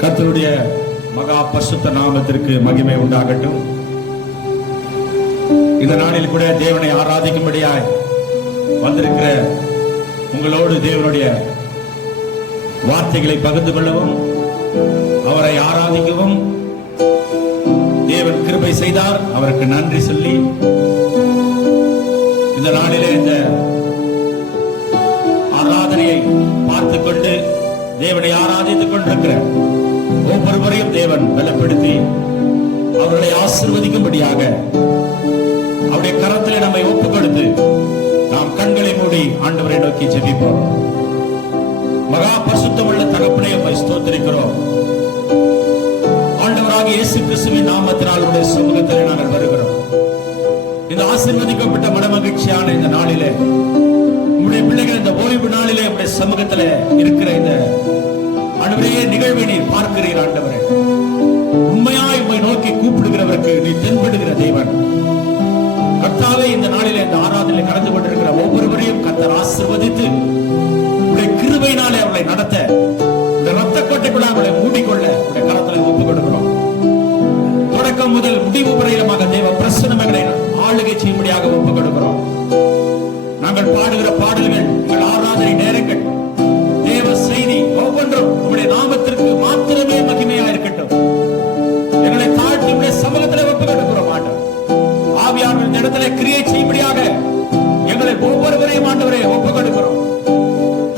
கர்த்தருடைய மகா பரிசுத்த நாமத்திற்கு மகிமை உண்டாகட்டும். இந்த நாளில் கூட தேவனை ஆராதிக்கும்படியாய் வந்திருக்கிற உங்களோடு தேவனுடைய வார்த்தைகளை பகிர்ந்து கொள்ளவும், அவரை ஆராதிக்கவும் தேவன் கிருபை செய்தார். அவருக்கு நன்றி சொல்லி இந்த நாளிலே இந்த ஆராதனையை பார்த்துக் கொண்டு தேவனை ஆராதித்துக் கொண்டிருக்கிற ஒவ்வொருவரையும் தேவன் பலப்படுத்தி அவர்களை ஆசீர்வதிக்கும்படியாக அவருடைய கரத்திலே நம்மை ஒப்புக் கொடுத்து நாம் கண்களை மூடி ஆண்டவரை நோக்கி ஜெபிப்போம். மகா பரிசுத்தமுள்ள தகப்பனே, உம்மை ஸ்தோத்திரிக்கிறோம். ஆண்டவராகிய இயேசு கிறிஸ்துவின் நாமத்தினால் உம்முடைய சமூகத்திலே நாங்கள் வருகிறோம். இந்த ஆசீர்வதிக்கப்பட்ட மனமகிழ்ச்சியான இந்த நாளிலே உம்முடைய பிள்ளைகள் இந்த ஓய்வு நாளிலே உம்முடைய சமூகத்திலே இருக்கிற இந்த ஆண்டவரே நிகழ்வை நீர் பார்க்கிறீர். ஆண்டவரே, உண்மையாய் உம்மை நோக்கி கூப்பிடுகிறவருக்கு நீ தென்படுகிற தேவன். கர்த்தாவே, இந்த நாளிலே இந்த ஆராதனையில் கடந்து கொண்டிருக்கிற ஒவ்வொருவரையும் கர்த்தர் ஆசீர்வதித்து உடைய கிருபையினாலே அவர்களை நடத்த, இந்த ரத்த கோட்டைக்குள்ள அவர்களை மூடிக்கொள்ள உடைய கரத்தில் ஒப்புக் கொடுக்கிறோம். தொடக்கம் முதல் முடிவு வரையிலுமாக தேவ பிரசன்னங்களை ஆளுகை செய்யும்படியாக ஒப்புக் கொடுக்கிறோம். நாங்கள் பாடுகிற பாடல்கள், எங்கள் ஆராதனை நேரங்கள், தேவ செய்தி ஒவ்வொன்றும் உங்களுடைய நாமத்திற்கு மாத்திரமே மகிமையா இருக்கட்டும். எங்களை தாழ்த்தி உடைய சமூகத்திலே ஒப்புக் கொடுக்கிறோம். ஆண்டவர் ஆவியானவர் இந்த இடத்துல கிரியை செய்யும்படியாக எங்களை ஒவ்வொருவரையும் ஆண்டவரை ஒப்புக் கொடுக்கிறோம்.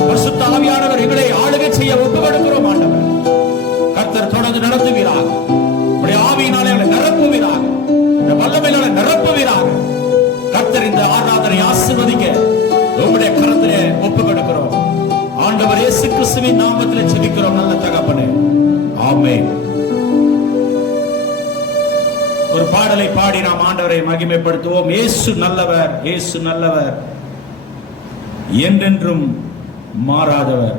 பரிசுத்த ஆவியானவர் எங்களை ஆளுகை செய்ய ஒப்புக் கொடுக்கிறோம். ஆண்டவர் கர்த்தர் தொடர்ந்து நடத்துவீராக. உடைய ஆவியினாலே எங்களை நிரப்புவீராக, இந்த வல்லமையினாலே நிரப்புவீராக. கர்த்தர் இந்த ஆராதனை ஆசீர்வதிக்க உம்முடைய கரத்திலே ஒப்புக் கொடுக்கிறோம். ஆண்டவர் இயேசு கிறிஸ்துவின் நாமத்திலே ஜெபிக்கிறோம் நல்ல தகப்பனே, ஆமென். ஒரு பாடலை பாடி நாம் ஆண்டவரை மகிமைப்படுத்துவோம். இயேசு நல்லவர், இயேசு நல்லவர், என்றென்றும் மாறாதவர்.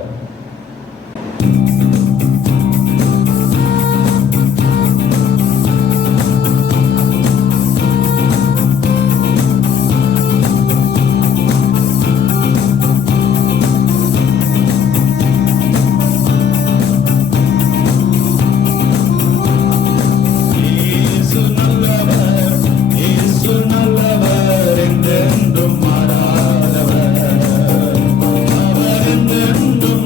என்றென்றும்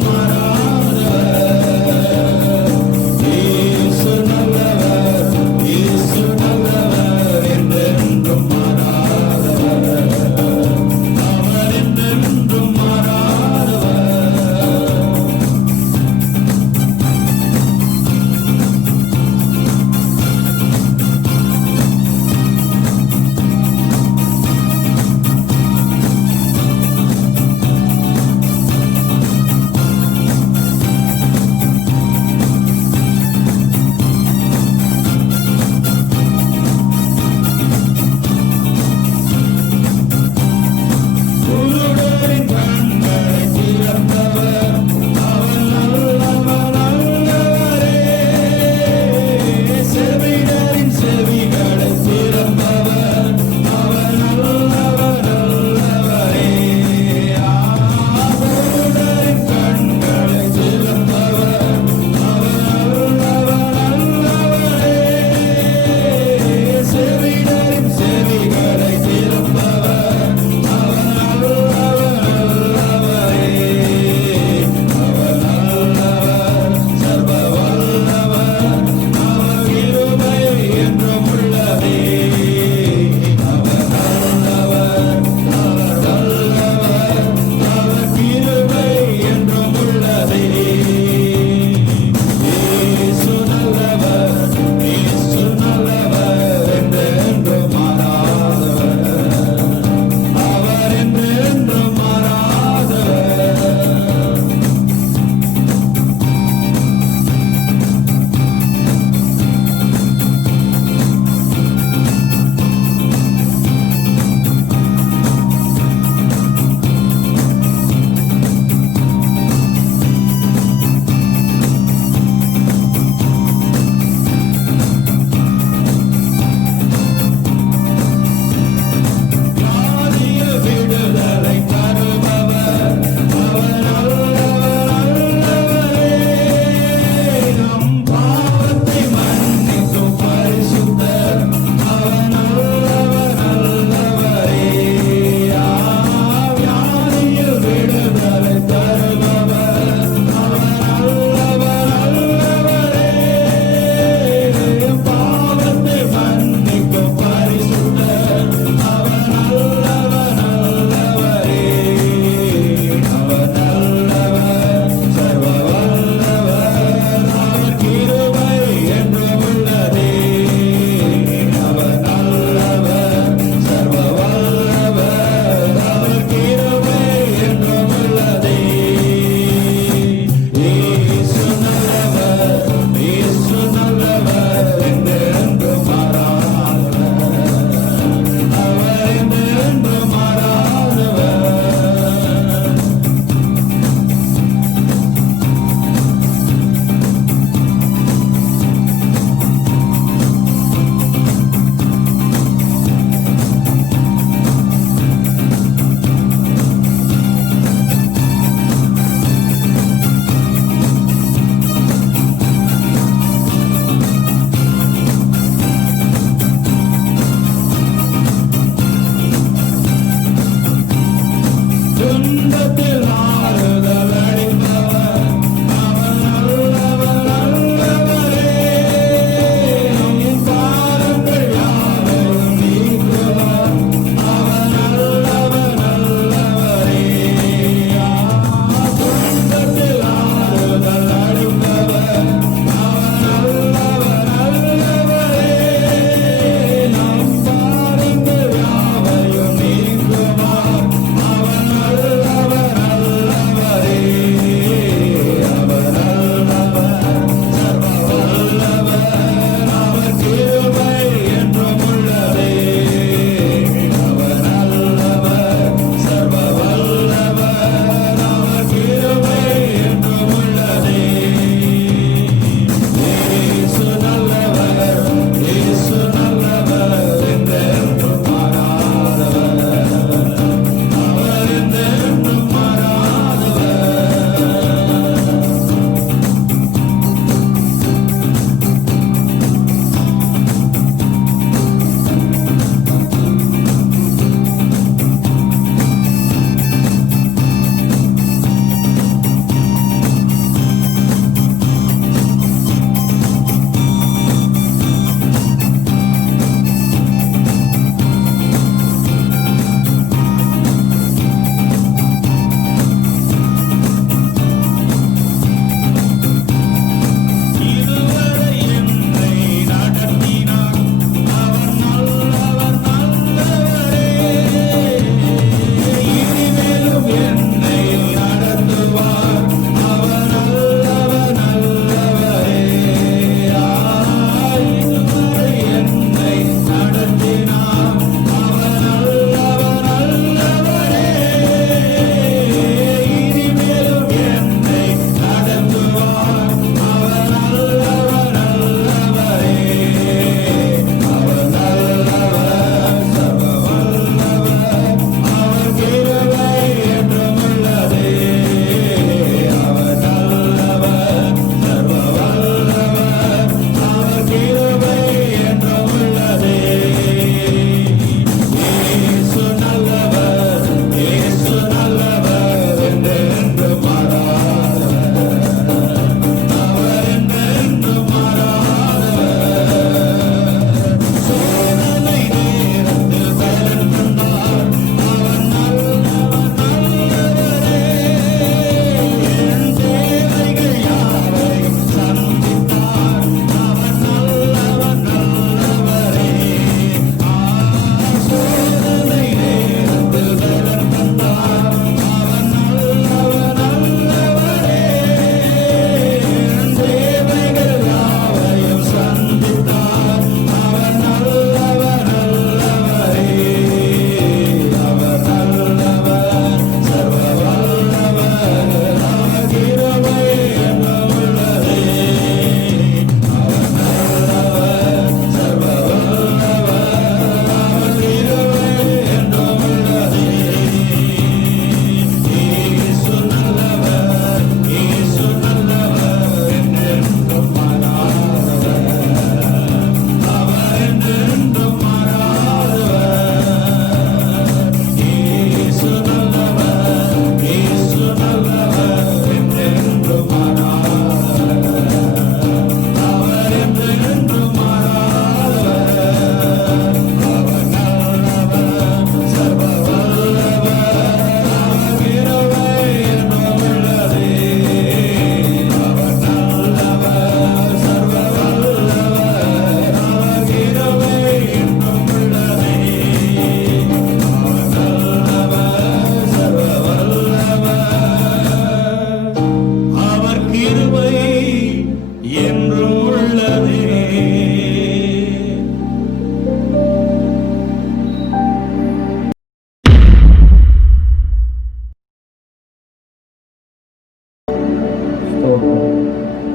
உள்ளதே.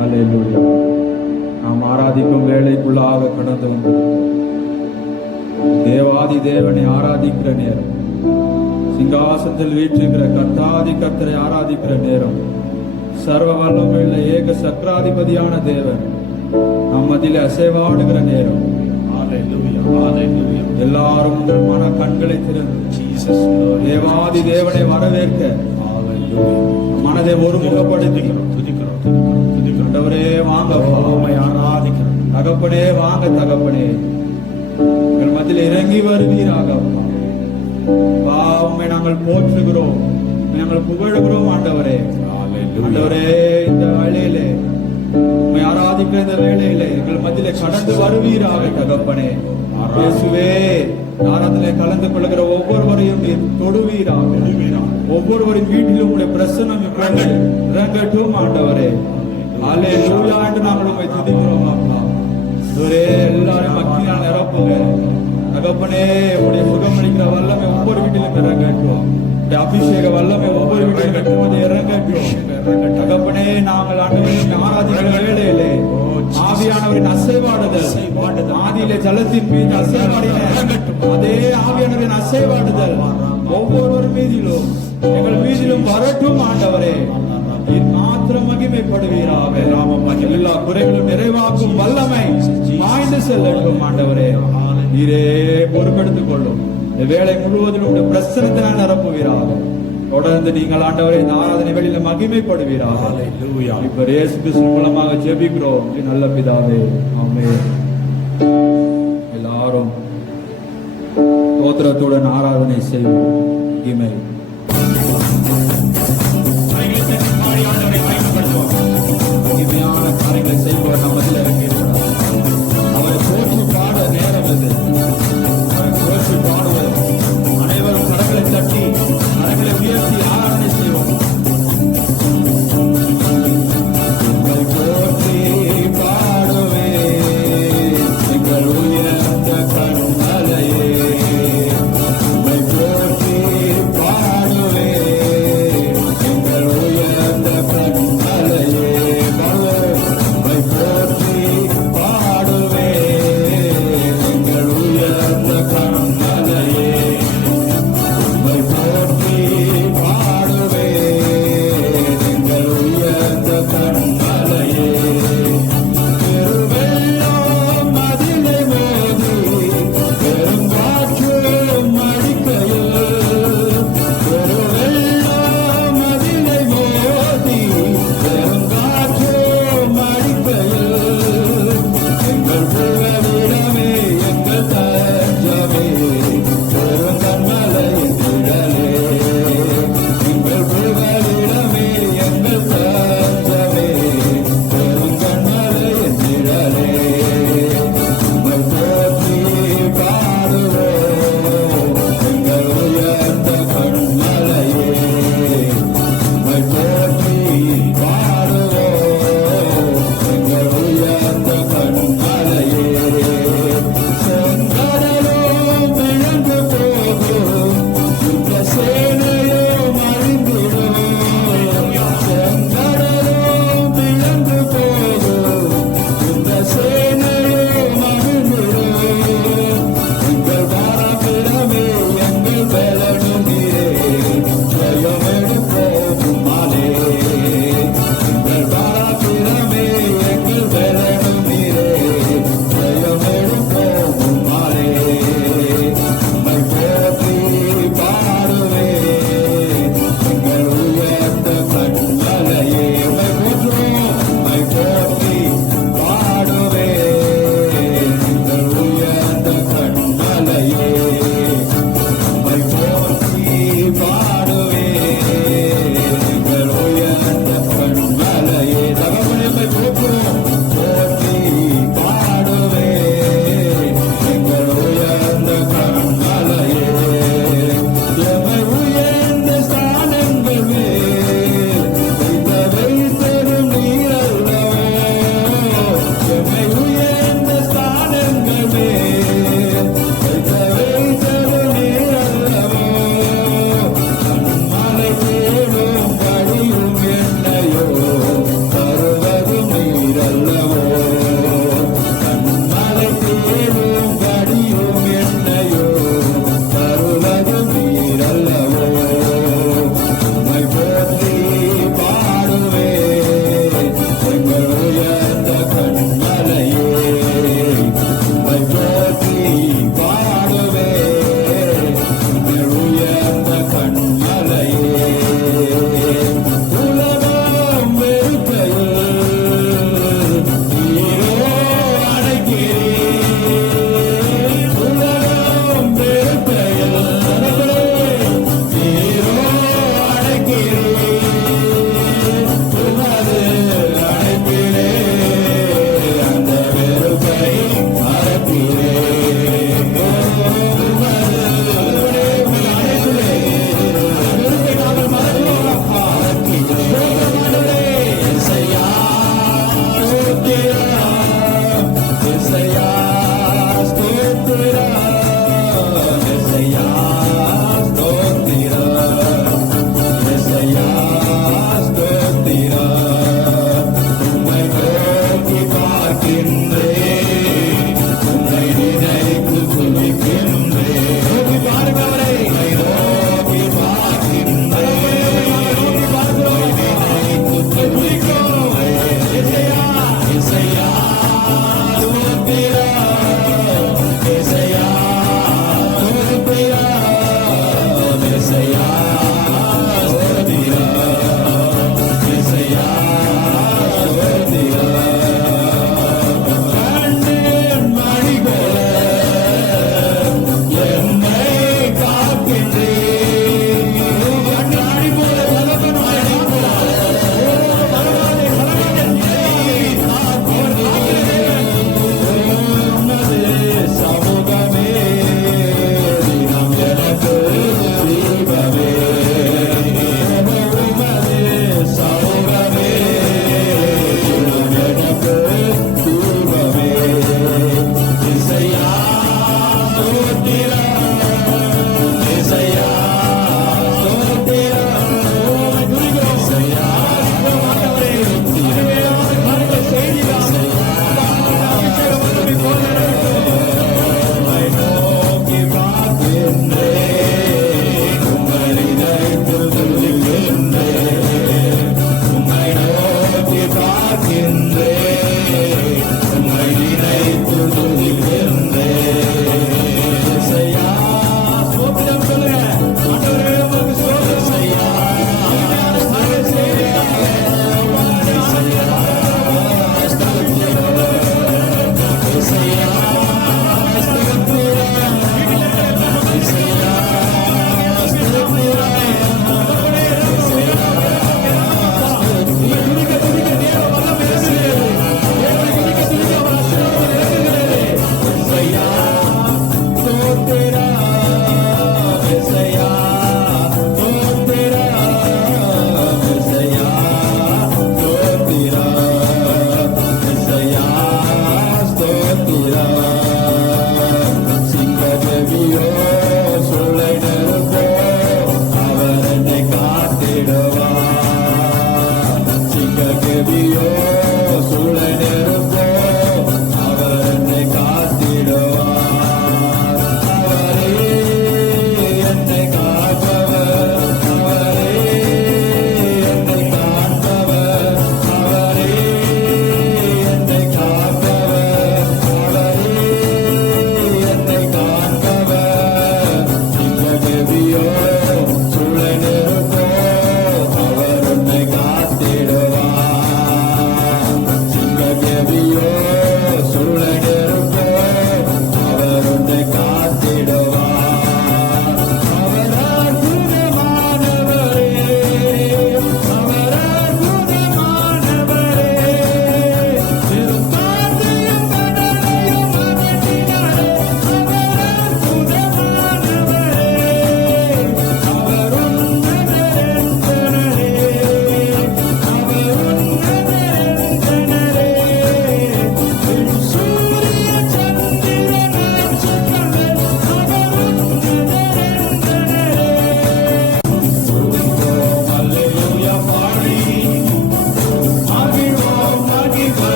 அல்லேலூயா. நாம் ஆராதிக்கும் வேளைக்குள்ளாக கடந்து வந்து தேவாதி தேவனை ஆராதிக்கிற நேரம், சிங்காசனத்தில் வீற்றிருக்கிற கர்த்தாதி கர்த்தரை ஆராதிக்கிற நேரம், சர்வ வல்லமையுள்ள ஏக சக்கராதிபதியான தேவன் நம் மத்தியிலே அசைவாடுகிற நேரம். Hallelujah, hallelujah. எல்லாரும் உங்கள் மன கண்களை திறந்து Jesus, தேவாதி தேவனை வரவேற்க hallelujah. மனதை ஒருமுகப்படுத்தி துதிக்கிறோம், துதிக்கிறோம். ஆண்டவரே வாங்க, உம்மை ஆராதிக்கிறோம். தகப்பனே வாங்க, தகப்பனே எங்கள் மத்தியில் இறங்கி வருவீராக. அப்பா, உம்மை நாங்கள் போற்றுகிறோம், உம்மை நாங்கள் புகழுகிறோம் ஆண்டவரே. ஆண்டவரே, இந்த வேளையிலே உம்மை ஆராதிக்கிற இந்த வேளையிலே எங்கள் மத்தியிலே கடந்து வருவீராக தகப்பனே. இயேசுவே, ஆராதனை கலந்து கொள்கிற ஒவ்வொருவரையும் நீர் தொடுவீராக. ஒவ்வொருவரின் வீட்டிலும் உங்களுடைய பிரசன்னம் இறங்கட்டும் ஆண்டவரே. அல்லேலூயா என்று நாங்கள் உம்மை துதிக்கிறோம் அப்பா. ஒரே எல்லாரும் மக்கினால் நிரப்புங்க தகப்பனே. உடைய சுகமளிக்கிற வல்லமை ஒவ்வொரு வீட்டிலும் இறங்கட்டும். உடைய அபிஷேக வல்லமை ஒவ்வொரு வீட்டிலும் கட்டுவது இறங்கட்டும் தகப்பனே. நாங்கள் ஆராதிக்கிற வேளையிலே ஆவியானவரின் அசைவாடுதல், ஆதியிலே ஜலத்தின் மீது அசைவாடின அதே ஆவியானவரின் அசைவாடுதல் ஒவ்வொரு மீதிலும் எங்கள் மீதிலும் வரட்டும் ஆண்டவரே. நீர் மாத்திரம் மகிமைப்படுவீராக. எல்லா குறைகளும் நிறைவாக்கும் வல்லமை மாய்ந்து செல்லட்டும் ஆண்டவரே. நீரே பொறுப்பெடுத்துக் கொள்ளும். வேலை முழுவதிலும் உடைய பிரசனத்தினால் நிரப்புவீராக. தொடர்ந்து நீங்கள் ஆண்டவரை இந்த ஆராதனை வெளியில மகிமைப்படுவீராக. இப்ப இயேசு கிறிஸ்து மூலமாக ஜெபிக்கிறோம் நல்ல பிதாவே, ஆமென். எல்லாரும் ஸ்தோத்திரத்துடன் ஆராதனை செய்வோம். மகிமை மகிமையான காரியங்களை செய்பவர் நம்மதில் இறங்கியிருக்கிறார். அவரை போற்றி பாட நேரம் இது. அவரை போற்றி பாடுவது அனைவரும் கரங்களை தட்டி கரங்களை உயர்த்தி ஆராதனை செய்வோம். போற்றி பாடுவே எங்கள் உயர்ந்த கண்மலையே, போற்றி பாடுவே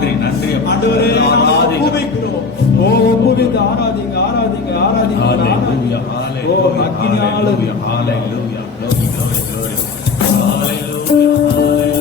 நன்றி நன்றி ஆண்டவரே நாங்கள் ஒப்புவிக்கிறோம். ஓ ஒப்புவித்து ஆராதிங்க ஆராதிங்க ஆராதிங்க ஹalleluya ஓ அக்கினியாளர் ஹalleluya glory glory glory hallelujah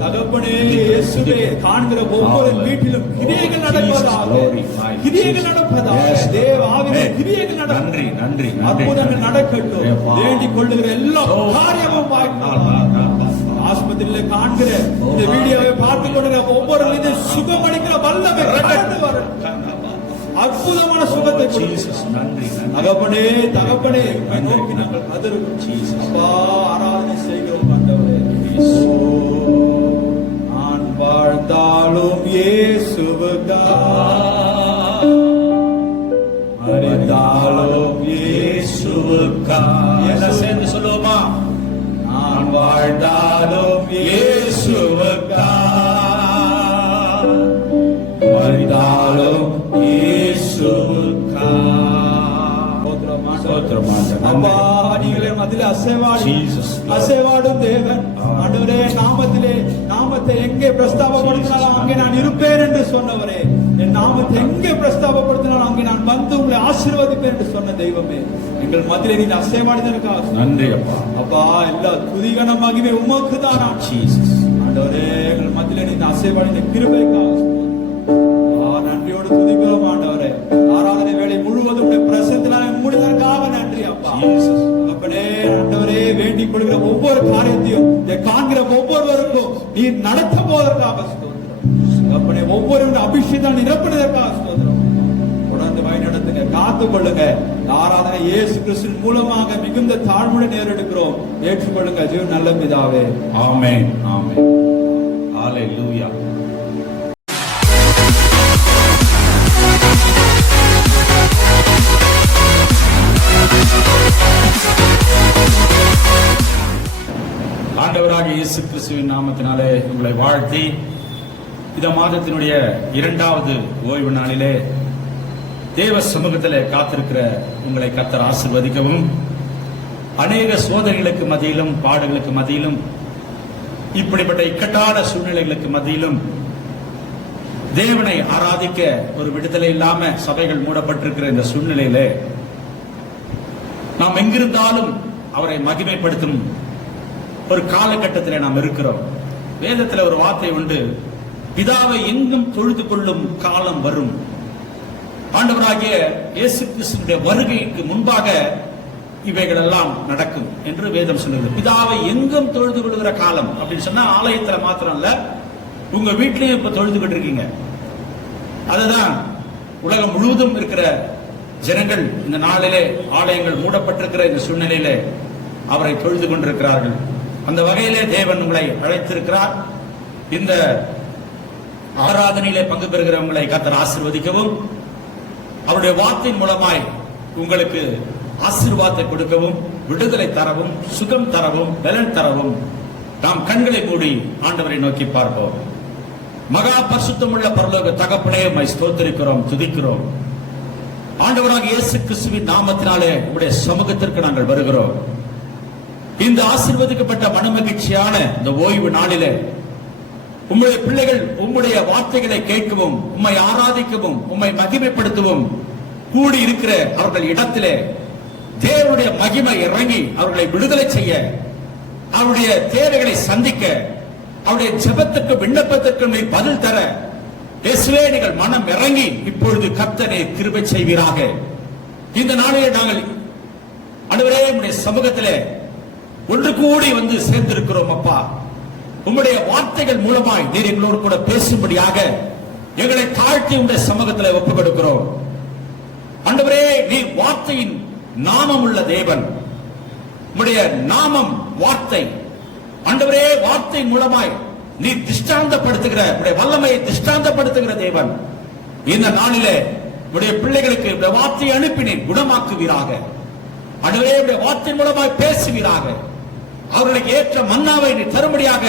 தகப்பனே இயேசுவே காண்கிற ஒவ்வொரு வீட்டிலும் கிரியைகள் நடப்பதாக கிரியைகள் நடப்பதாக தேவ ஆவியே கிரியைகள் நன்றி நன்றி அற்புதங்கள் நடக்கட்டும் வேண்டிக் கொள்ளுகிற எல்லா காரியமும் ஆஸ்பத்திரியில காண்கிற இந்த வீடியோவை பார்த்துக் கொண்டிருக்கிற ஒவ்வொரு மீது சுகமளிக்கிற வல்லமை கடந்து வரும் அற்புதமான சுகத்தை நன்றி தகப்பனே தகப்பனே நோக்கி நாங்கள் அதிர்வு அப்பா ஆராதனை செய்கிறோம் ஆண்டவரே நான் வாழ்ந்தாலும் இயேசுவுக்கா மரித்தாலும் இயேசுவுக்கா எல்லாம் சேர்ந்து சொல்லுவோமா? நான் வாழ்ந்தாலும் இயேசுவுக்கா, மரித்தாலும் இயேசுவுக்கா. அப்பா, நீங்களே மத்தியிலே Jesus. அசைவாடும் தேவன். ஆண்டவரே, நாமத்தை எங்கே பிரஸ்தாபப்படுத்தினாலும் அங்கே நான் இருப்பேன் என்று சொன்னவரே, என் நாமத்தை எங்கே பிரஸ்தாபப்படுத்தினாலும் அங்கே நான் வந்து உங்களை ஆசீர்வதிப்பேன் என்று சொன்ன தெய்வமே, எங்கள் மத்தியிலே நீங்க அசைவாடினதுக்காக நன்றி அப்பா. அப்பா. எல்லா துதிகன மகிமை உமக்கு தான் ஆண்டவரே. எங்கள் மத்தியிலே நீங்க அசைவாடின கிருபைக்காக நன்றியோடு துதிக்கிறோம் ஆண்டவரே. ஆராதனை வேலை முழுவதும் பிரசத்தினால மூடினதற்காக நன்றி அப்பா. அப்பனே ஆண்டவரே, வேண்டிக் கொள்கிற ஒவ்வொரு காரியத்தையும் காண்கிற ஒவ்வொருவருக்கும் நீர் நடத்த போவதற்காக ஸ்தோத்திரம். அப்பனே, ஒவ்வொரு அபிஷேகம் நிரப்பினதற்காக ஸ்தோத்திரம். தொடர்ந்து வழி நடத்துங்க, காத்துக் கொள்ளுங்க. ஆராதனை இயேசு கிறிஸ்துவின் மூலமாக மிகுந்த தாழ்வுடன் நேரெடுக்கிறோம். ஏற்றுக்கொள்ளுங்க ஜீவன் நல்ல பிதாவே. ஆமென், ஆமென். ஹalleluya. ஆண்டவராகிய இயேசு கிறிஸ்துவின் நாமத்தினாலே உங்களை வாழ்த்தி, இந்த மாதத்தினுடைய 2வது ஓய்வு நாளிலே தேவ சமூகத்திலே காத்திருக்கிற உங்களை கர்த்தர் ஆசீர்வதிக்கவும், அநேக சோதனைகளுக்கு மத்தியிலும் பாடுகளுக்கு மத்தியிலும் இப்படிப்பட்ட இக்கட்டான சூழ்நிலைகளுக்கு மத்தியிலும் தேவனை ஆராதிக்க ஒரு விடுதலை இல்லாம சபைகள் மூடப்பட்டிருக்கிற இந்த சூழ்நிலையிலே நாம் எங்கிருந்தாலும் அவரை மகிமைப்படுத்தும் ஒரு காலகட்டத்தில் நாம் இருக்கிறோம். வேதத்தில் ஒரு வார்த்தை உண்டு, பிதாவை எங்கும் தொழுது கொள்ளும் காலம் வரும். ஆண்டவராகிய இயேசு கிறிஸ்துவினுடைய வருகைக்கு முன்பாக இவைகள் எல்லாம் நடக்கும் என்று வேதம் சொல்லுகிறது. பிதாவை எங்கும் தொழுது கொள்ளுகிற காலம் அப்படின்னு சொன்னா ஆலயத்துல மாத்திரம் இல்ல, உங்க வீட்லயும் இப்ப தொழுதுகிட்டு இருக்கீங்க. அதுதான் உலகம் முழுவதும் இருக்கிற ஜனங்கள் இந்த நாளிலே ஆலயங்கள் மூடப்பட்டிருக்கிற இந்த சூழ்நிலையிலே அவரை தொழுது கொண்டிருக்கிறார்கள். அந்த வகையிலே தேவன் உங்களை அழைத்திருக்கிறார். இந்த ஆராதனையிலே பங்கு பெறுகிறவங்களை கர்த்தர் ஆசீர்வதிக்கவும், அவருடைய வார்த்தையின் மூலமாய் உங்களுக்கு ஆசீர்வாதத்தை கொடுக்கவும், விடுதலை தரவும், சுகம் தரவும், பலன் தரவும் நாம் கண்களை மூடி ஆண்டவரை நோக்கி பார்ப்போம். மகா பரிசுத்தமுள்ள பரலோக தகப்பனே, உம்மை ஸ்தோத்திரிக்கிறோம், துதிக்கிறோம். ஆண்டவராகிய இயேசு கிறிஸ்துவின் நாமத்தினாலே உம்முடைய சமூகத்திற்கு நாங்கள் வருகிறோம். இந்த ஆசீர்வதிக்கப்பட்ட மனமகிழ்ச்சியான இந்த ஓய்வு நாளிலே உம்முடைய பிள்ளைகள் உம்முடைய வார்த்தைகளை கேட்கவும், உம்மை ஆராதிக்கவும், உம்மை மகிமைப்படுத்தவும் கூடி இருக்கிற அவர்கள் இடத்திலே தேவனுடைய மகிமை இறங்கி அவர்களை விடுதலை செய்ய, அவருடைய தேவைகளை சந்திக்க, அவருடைய ஜெபத்திற்கு விண்ணப்பத்திற்கு நீர் பதில் தர இயேசுவே நீங்கள் மனம் இறங்கி இப்பொழுது கர்த்தரே கிருபை செய்வீராக. இந்த நாளிலே நாங்கள் ஆண்டவரே உம்முடைய சமூகத்திலே ஒன்று கூடி வந்து சேர்ந்திருக்கிறோம் அப்பா. உம்முடைய வார்த்தைகள் மூலமாய் நீர் எங்களோடு கூட பேசும்படியாக எங்களை தாழ்த்தி உம்முடைய சமூகத்தில் ஒப்புக் கொடுக்கிறோம். ஆண்டவரே, நீர் வார்த்தையின் நாமம் உள்ள தேவன். உம்முடைய நாமம் வார்த்தை. ஆண்டவரே, வார்த்தையின் மூலமாய் நீர் திஷ்டாந்தப்படுத்துகிற உம்முடைய வல்லமையை திஷ்டாந்தப்படுத்துகிற தேவன். இந்த நாளிலே உம்முடைய பிள்ளைகளுக்கு உம்முடைய வார்த்தையை அனுப்பி நீர் குணமாக்குவீராக. ஆண்டவரே, உம்முடைய வார்த்தையின் மூலமாய் பேசுவீராக. அவர்களுக்கு ஏற்ற மன்னாவை நீர் தரும்படியாக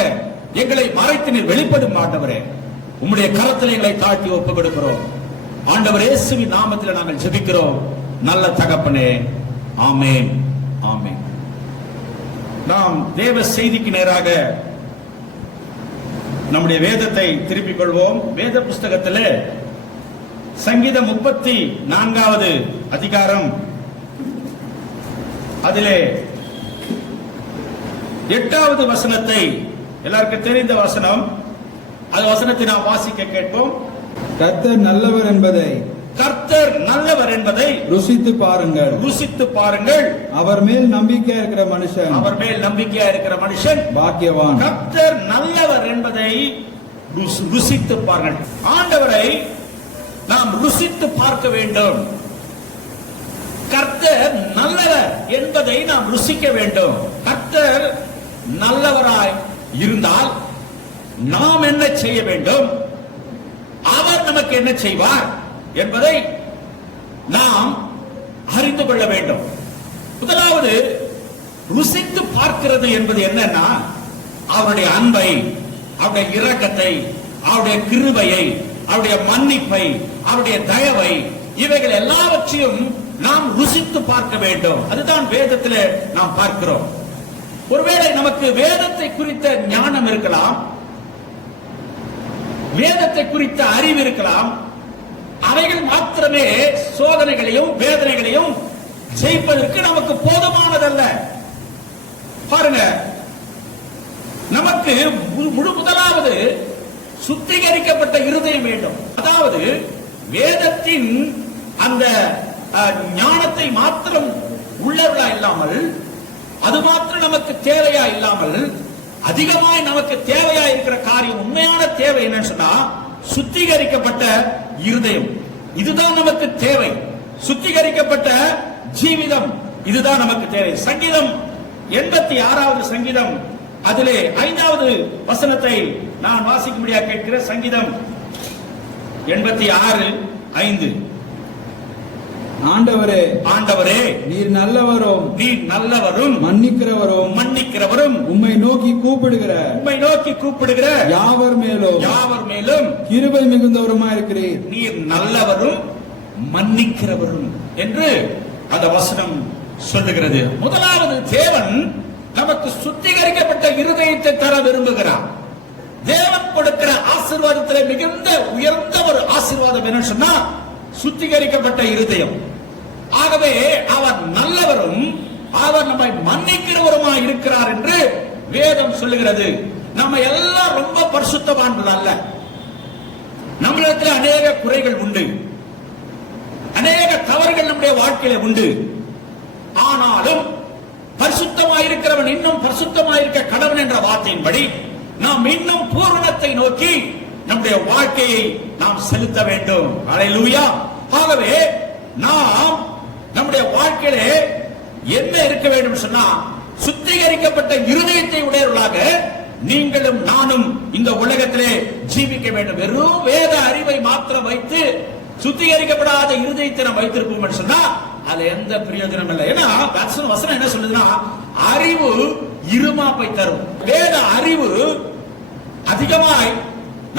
எங்களை மறைத்து நீர் வெளிப்படும். ஆண்டவரே, உம்முடைய கரத்தில் எங்களை தாழ்த்தி ஒப்புக் கொடுக்கிறோம். ஆண்டவர் இயேசுவின் நாமத்தில் நாங்கள் ஜெபிக்கிறோம் நல்ல தகப்பனே, ஆமென், ஆமென். நாம் தேவ செய்திக்கு நேராக நம்முடைய வேதத்தை திருப்பிக் கொள்வோம். வேத புஸ்தகத்திலே சங்கீதம் 34வது அதிகாரம், அதிலே 8வது வசனத்தை, எல்லாருக்கும் தெரிந்த வசனம், அந்த வசனத்தை நாம் வாசிக்க கேட்போம். கர்த்தர் நல்லவர் என்பதை ருசித்து பாருங்கள், ருசித்து பாருங்கள். அவர் மேல் நம்பிக்கையா இருக்கிற மனுஷன் பாக்கியவான். கர்த்தர் நல்லவர் என்பதை ருசித்து பாருங்கள். ஆண்டவரை நாம் ருசித்து பார்க்க வேண்டும். கர்த்தர் நல்லவர் என்பதை நாம் ருசிக்க வேண்டும். கர்த்தர் நல்லவராய் இருந்தால் நாம் என்ன செய்ய வேண்டும், அவர் நமக்கு என்ன செய்வார் என்பதை நாம் அறிந்து கொள்ள வேண்டும். முதலாவது ருசித்து பார்க்கிறது என்பது என்னன்னா, அவருடைய அன்பை, அவருடைய இரக்கத்தை, அவருடைய கிருபையை, அவருடைய மன்னிப்பை, அவருடைய தயவை, இவைகள் எல்லாவற்றையும் நாம் ருசித்து பார்க்க வேண்டும். அதுதான் வேதத்தில் நாம் பார்க்கிறோம். ஒருவேளை நமக்கு வேதத்தை குறித்த ஞானம் இருக்கலாம், வேதத்தை குறித்த அறிவு இருக்கலாம். அவைகள் மாத்திரமே சோதனைகளையும் வேதனைகளையும் ஜெயிப்பதற்கு நமக்கு போதுமானதல்ல. பாருங்க, நமக்கு முதலாவது சுத்திகரிக்கப்பட்ட இருதயம் வேண்டும். அதாவது வேதத்தின் அந்த ஞானத்தை மாத்திரம் உள்ளவர்களா இல்லாமல், அது மாத்திரம் நமக்கு தேவையா இல்லாமல், அதிகமாய் நமக்கு தேவையா இருக்கிற காரியம், உண்மையான தேவை என்னன்னு சொன்னா சுத்திகரிக்கப்பட்ட இருதயம். இதுதான் நமக்கு தேவை. சுத்திகரிக்கப்பட்ட ஜீவிதம், இதுதான் நமக்கு தேவை. சங்கீதம் 86வது சங்கீதம், அதிலே 5வது வசனத்தை நான் வாசிக்கும்படியா கேட்கிற சங்கீதம் 86:5. ஆண்டவரே, ஆண்டவரே, நீர் நல்லவரும், நீர் நல்லவரும், மன்னிக்கிறவரும், மன்னிக்கிறவரும், உம்மை நோக்கி கூப்பிடுகிற, உம்மை நோக்கி கூப்பிடுகிற யாவர் மேலும், யாவர் மேலும் கிருபை மிகுந்தவருமா இருக்கிறீர். நீர் நல்லவரும் மன்னிக்கிறவரும் என்று அந்த வசனம் சொல்லுகிறது. முதலாவது, தேவன் நமக்கு சுத்திகரிக்கப்பட்ட இருதயத்தை தர விரும்புகிறார். தேவன் கொடுக்கிற ஆசீர்வாதத்தில் மிகுந்த உயர்ந்த ஒரு ஆசீர்வாதம் என்ன சொன்னா சுத்திகரிக்கப்பட்ட இருதயம். ஆகவே அவர் நல்லவரும் அவர் நம்மை மன்னிக்கிறவருமாய் இருக்கிறார் என்று வேதம் சொல்லுகிறது. நம்ம எல்லாம் ரொம்ப பரிசுத்தவான்கள் அல்ல. நம்மளிடத்தில் அநேக குறைகள் உண்டு, அநேக தவறுகள் நம்முடைய வாழ்க்கையில உண்டு. ஆனாலும் பரிசுத்தமாயிருக்கிறவன் இன்னும் பரிசுத்தமாயிருக்க கடவன் என்ற வார்த்தையின்படி நாம் இன்னும் பூரணத்தை நோக்கி நம்முடைய வாழ்க்கையை நாம் செலுத்த வேண்டும். அல்லேலூயா. ஆகவே நாம் நம்முடைய வாழ்க்கையிலே என்ன இருக்க வேண்டும் சொன்னா சுத்திகரிக்கப்பட்ட இருதயத்தை உடையவர்களாக நீங்களும் நானும் இந்த உலகத்திலே ஜீவிக்க வேண்டும். வெறும் வேத அறிவை மாத்திரம் வைத்து சுத்திகரிக்கப்படாத இருதயத்தை நாம் வைத்திருப்போம் சொன்னா அது எந்த பிரயோஜனம் இல்லை. ஏன்னா வசனம் என்ன சொல்லுதுன்னா, அறிவு இருமாப்பை தரும். வேத அறிவு அதிகமாய்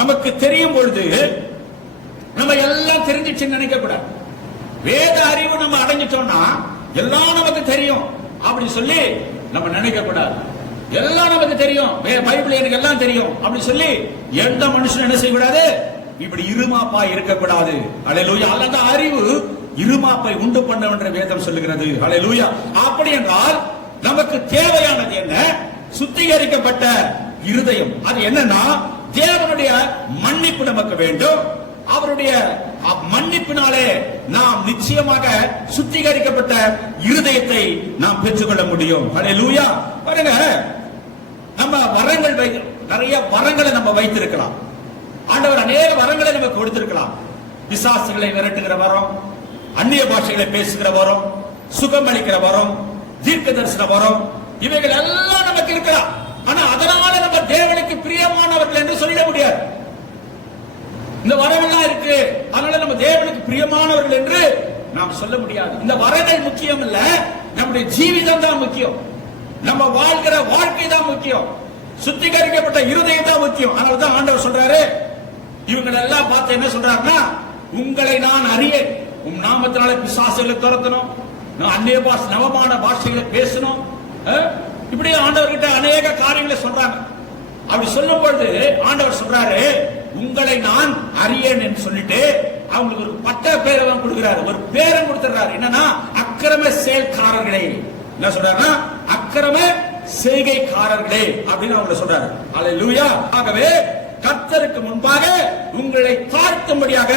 நமக்கு தெரியும் பொழுது நம்ம எல்லாம் தெரிஞ்சிச்சுன்னு நினைக்க கூடாது. வேத அறிவு நம்ம அடைஞ்சிட்டோம்னா எல்லாம் நமக்கு தெரியும் அப்படி சொல்லி நம்ம நினைக்க கூடாது. எல்லாம் நமக்கு தெரியும், பைபிள் எனக்கு எல்லாம் தெரியும் அப்படி சொல்லி எந்த மனுஷனும் என்ன செய்யக்கூடாது, இப்படி இருமாப்பா இருக்கக்கூடாது. அல்லேலூயா. அந்த அறிவு இருமாப்பை உண்டு பண்ண என்ற வேதம் சொல்லுகிறது. அல்லேலூயா. அப்படி என்றால் நமக்கு தேவையானது என்ன? சுத்திகரிக்கப்பட்ட இருதயம். அது என்னன்னா தேவனுடைய மன்னிப்பு நமக்கு வேண்டும். அவருடைய மன்னிப்பினாலே நாம் நிச்சயமாக சுத்திகரிக்கப்பட்ட இருதயத்தை நாம் பெற்றுக்கொள்ள முடியும். அல்லேலூயா. பாருங்க, நம்ம வரங்கள் நிறைய வரங்களை நம்ம வைத்திருக்கலாம். ஆண்டவர் அநேக வரங்களை நமக்கு கொடுத்திருக்கலாம். பிசாசுகளை விரட்டுகிற வரம், அந்நிய பாஷைகளை பேசுகிற வரம், சுகம் அளிக்கிற வரம், தீர்க்க தரிசன வரம், இவைகள் எல்லாம் நமக்கு இருக்கலாம். ஆனா அதனால நம்ம தேவனுக்கு பிரியமானவர்கள் என்று சொல்லிட முடியாது. இந்த வரவெல்லாம் இருக்கு, அதனால நம்ம தேவனுக்கு பிரியமானவர்கள் என்று நாம் சொல்ல முடியாது. இந்த வரங்கள் முக்கியம் இல்ல, நம்முடைய ஜீவிதம் தான் முக்கியம். நம்ம வாழ்கிற வாழ்க்கை தான் முக்கியம். சுத்திகரிக்கப்பட்ட இருதயம் தான் முக்கியம். அதனாலதான் ஆண்டவர் சொல்றாரு, இவங்க எல்லாம் பார்த்து என்ன சொல்றாருன்னா, உங்களை நான் அறியேன், உம் நாமத்தினால பிசாசுகளை துரத்தணும், அந்நிய பாஷை நவமான பாஷைகளை பேசணும், இப்படி ஆண்டவர்கிட்ட அநேக காரியங்களை சொல்றாங்க. அப்படி சொல்லும் பொழுது ஆண்டவர் சொல்றாரு, உங்களை நான் அறியேன் என்று சொல்லிட்டு அவங்களுக்கு ஒரு பட்ட பேரை கொடுக்கிறாரு, ஒரு பேரை கொடுத்துறாரு. என்னன்னா அக்கிரம செயல்காரர்களே. என்ன சொல்றாருன்னா அக்கிரம செய்கைக்காரர்களே அப்படின்னு அவங்க சொல்றாரு. அல்லேலூயா. ஆகவே கர்த்தருக்கு முன்பாக உங்களை தாழ்த்தும்படியாக